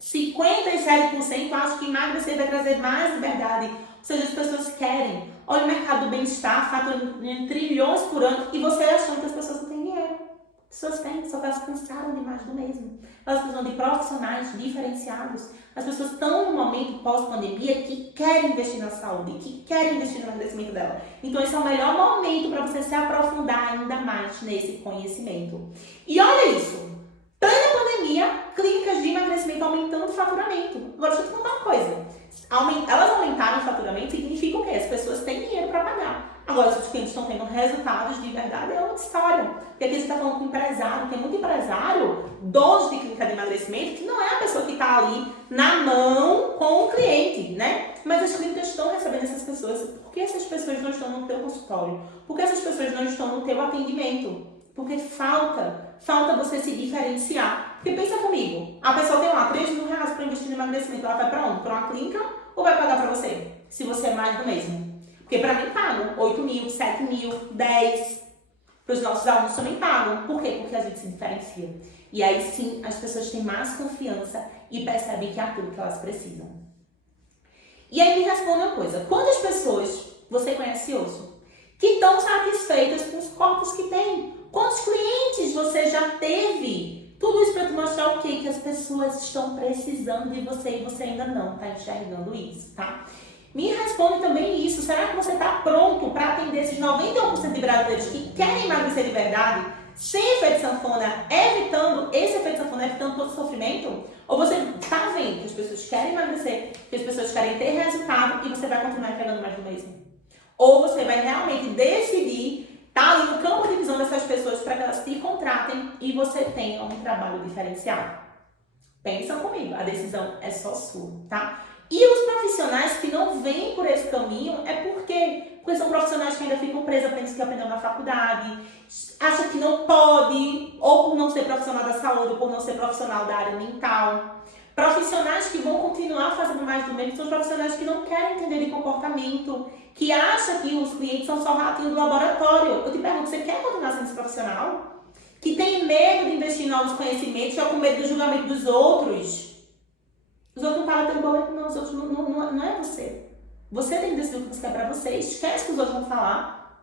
57% acham que emagrecer vai trazer mais liberdade, Ou seja, as pessoas querem. Olha o mercado do bem-estar, faturando trilhões por ano, e você achando que as pessoas não têm dinheiro. As pessoas têm, só que elas cansaram demais do mesmo. Elas precisam de profissionais diferenciados. As pessoas estão num momento pós-pandemia que querem investir na saúde, que querem investir no emagrecimento dela. Então esse é o melhor momento para você se aprofundar ainda mais nesse conhecimento. E olha isso! Plena pandemia, clínicas de emagrecimento aumentando o faturamento. Agora, deixa eu te contar uma coisa. Elas aumentaram o faturamento significa o quê? As pessoas têm dinheiro para pagar. Agora, se os clientes estão tendo resultados de verdade, é outra história. Porque aqui você está falando com empresário, tem muito empresário, dono de clínica de emagrecimento, que não é a pessoa que está ali na mão com o cliente, né? Mas as clínicas estão recebendo essas pessoas. Por que essas pessoas não estão no teu consultório? Por que essas pessoas não estão no teu atendimento? Porque falta você se diferenciar. Porque pensa comigo, a pessoa tem lá R$3.000 para investir no emagrecimento, ela vai para onde? Para uma clínica ou vai pagar para você? Se você é mais do mesmo. Porque para mim pagam 8 mil, 7 mil, 10. Para os nossos alunos também pagam. Por quê? Porque a gente se diferencia. E aí sim as pessoas têm mais confiança e percebem que é aquilo que elas precisam. E aí me responde uma coisa. Quantas pessoas você conhece hoje que estão satisfeitas com os corpos que têm? Quantos clientes você já teve? Tudo isso para te mostrar o quê? Que as pessoas estão precisando de você e você ainda não está enxergando isso, tá? Me responde também isso. Será que você está pronto para atender esses 91% de brasileiros que querem emagrecer de verdade, sem efeito sanfona, evitando esse efeito sanfona, evitando todo o sofrimento? Ou você está vendo que as pessoas querem emagrecer, que as pessoas querem ter resultado e você vai continuar entregando mais do mesmo? Ou você vai realmente decidir estar ali no campo de visão dessas pessoas para que elas te contratem e você tenha um trabalho diferenciado? Pensam comigo, a decisão é só sua, tá? E os profissionais que não vêm por esse caminho é porque são profissionais que ainda ficam presos apenas que aprendeu na faculdade, acham que não pode, ou por não ser profissional da saúde, ou por não ser profissional da área mental. Profissionais que vão continuar fazendo mais do mesmo são os profissionais que não querem entender de comportamento, que acham que os clientes são só ratinhos do laboratório. Eu te pergunto, você quer continuar sendo esse profissional? Que tem medo de investir em novos conhecimentos, só com medo do julgamento dos outros? Os outros não pagam teu boleto, não. Os outros não é você. Você tem que decidir o que você quer pra você. Esquece que os outros vão falar.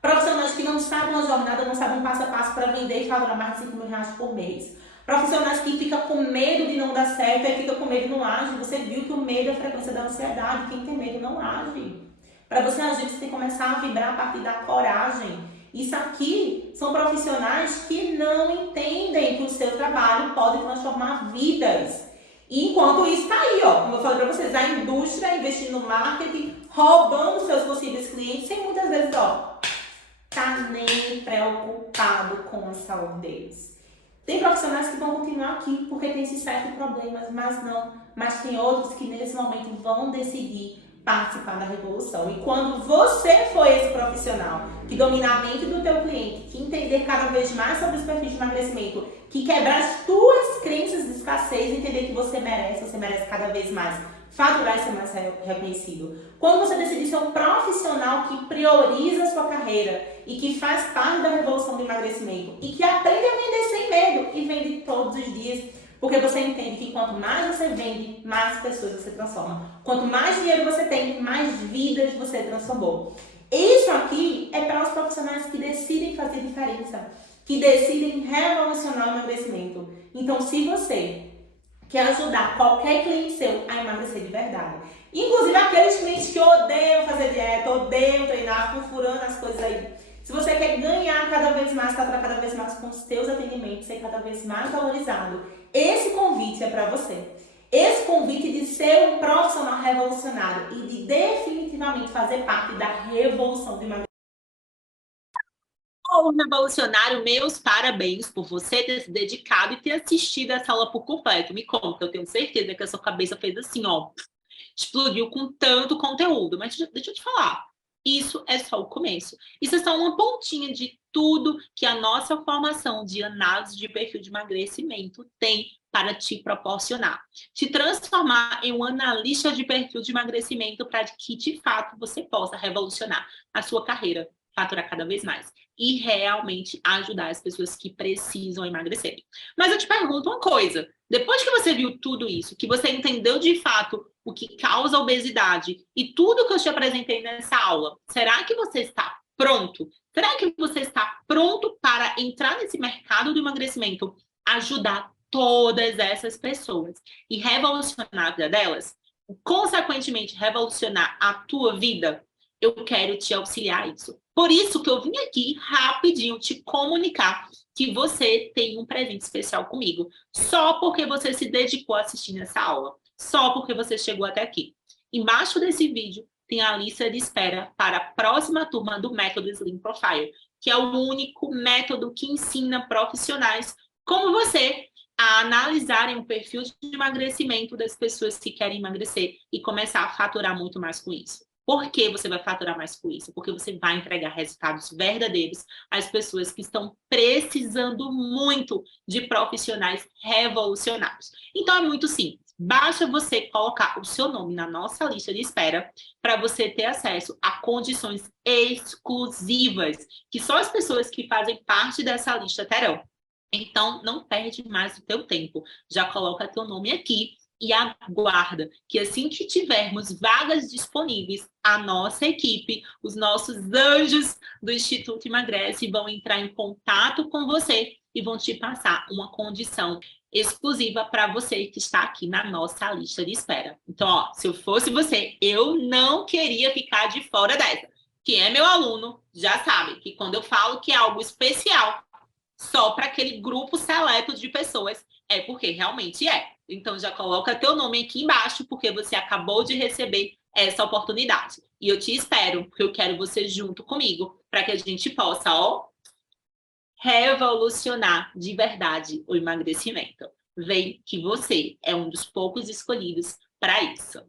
Profissionais que não sabem uma jornada, não sabem um passo a passo para vender e faturar mais de R$5.000 por mês. Profissionais que ficam com medo de não dar certo, aí fica com medo e não age. Você viu que o medo é a frequência da ansiedade. Quem tem medo não age. Para você agir, você tem que começar a vibrar a partir da coragem. Isso aqui são profissionais que não entendem que o seu trabalho pode transformar vidas. E enquanto isso tá aí, ó, como eu falei pra vocês, a indústria investindo no marketing, roubando seus possíveis clientes, sem muitas vezes, ó, tá nem preocupado com a saúde deles. Tem profissionais que vão continuar aqui porque tem esses certos problemas, mas tem outros que nesse momento vão decidir participar da revolução. E quando você for esse profissional que dominar a mente do teu cliente, que entender cada vez mais sobre os perfis de emagrecimento, que quebrar as tuas crenças de escassez, entender que você merece cada vez mais faturar e ser mais reconhecido. Quando você decidir ser um profissional que prioriza a sua carreira e que faz parte da revolução do emagrecimento e que aprende a vender sem medo e vende todos os dias, porque você entende que quanto mais você vende, mais pessoas você transforma. Quanto mais dinheiro você tem, mais vidas você transformou. Isso aqui é para os profissionais que decidem fazer diferença, que decidem revolucionar o emagrecimento. Então, se você quer ajudar qualquer cliente seu a emagrecer de verdade, inclusive aqueles clientes que odeiam fazer dieta, odeiam treinar, ficam furando as coisas aí, se você quer ganhar cada vez mais, faturar cada vez mais com os seus atendimentos, ser cada vez mais valorizado, esse convite é para você. Esse convite de ser um profissional revolucionário e de definitivamente fazer parte da revolução do emagrecimento. Ô, revolucionário, meus parabéns por você ter se dedicado e ter assistido essa aula por completo. Me conta, eu tenho certeza que a sua cabeça fez assim, ó, explodiu com tanto conteúdo. Mas deixa eu te falar. Isso é só o começo. Isso é só uma pontinha de tudo que a nossa formação de análise de perfil de emagrecimento tem para te proporcionar. Te transformar em um analista de perfil de emagrecimento para que, de fato, você possa revolucionar a sua carreira, faturar cada vez mais e realmente ajudar as pessoas que precisam emagrecer. Mas eu te pergunto uma coisa. Depois que você viu tudo isso, que você entendeu de fato o que causa obesidade e tudo que eu te apresentei nessa aula, será que você está pronto? Será que você está pronto para entrar nesse mercado do emagrecimento, ajudar todas essas pessoas e revolucionar a vida delas? Consequentemente, revolucionar a tua vida? Eu quero te auxiliar a isso. Por isso que eu vim aqui rapidinho te comunicar que você tem um presente especial comigo, só porque você se dedicou a assistir essa aula, só porque você chegou até aqui. Embaixo desse vídeo tem a lista de espera para a próxima turma do método Slim Profile, que é o único método que ensina profissionais como você a analisarem o perfil de emagrecimento das pessoas que querem emagrecer e começar a faturar muito mais com isso. Por que você vai faturar mais com isso? Porque você vai entregar resultados verdadeiros às pessoas que estão precisando muito de profissionais revolucionários. Então, é muito simples. Basta você colocar o seu nome na nossa lista de espera para você ter acesso a condições exclusivas que só as pessoas que fazem parte dessa lista terão. Então, não perde mais o teu tempo. Já coloca teu nome aqui e aguarda que assim que tivermos vagas disponíveis, a nossa equipe, os nossos anjos do Instituto Emagrece vão entrar em contato com você e vão te passar uma condição exclusiva para você que está aqui na nossa lista de espera. Então, ó, se eu fosse você, eu não queria ficar de fora dessa. Quem é meu aluno já sabe que quando eu falo que é algo especial, só para aquele grupo seleto de pessoas, é porque realmente é. Então, já coloca teu nome aqui embaixo, porque você acabou de receber essa oportunidade. E eu te espero, porque eu quero você junto comigo, para que a gente possa, ó, revolucionar de verdade o emagrecimento. Vem que você é um dos poucos escolhidos para isso.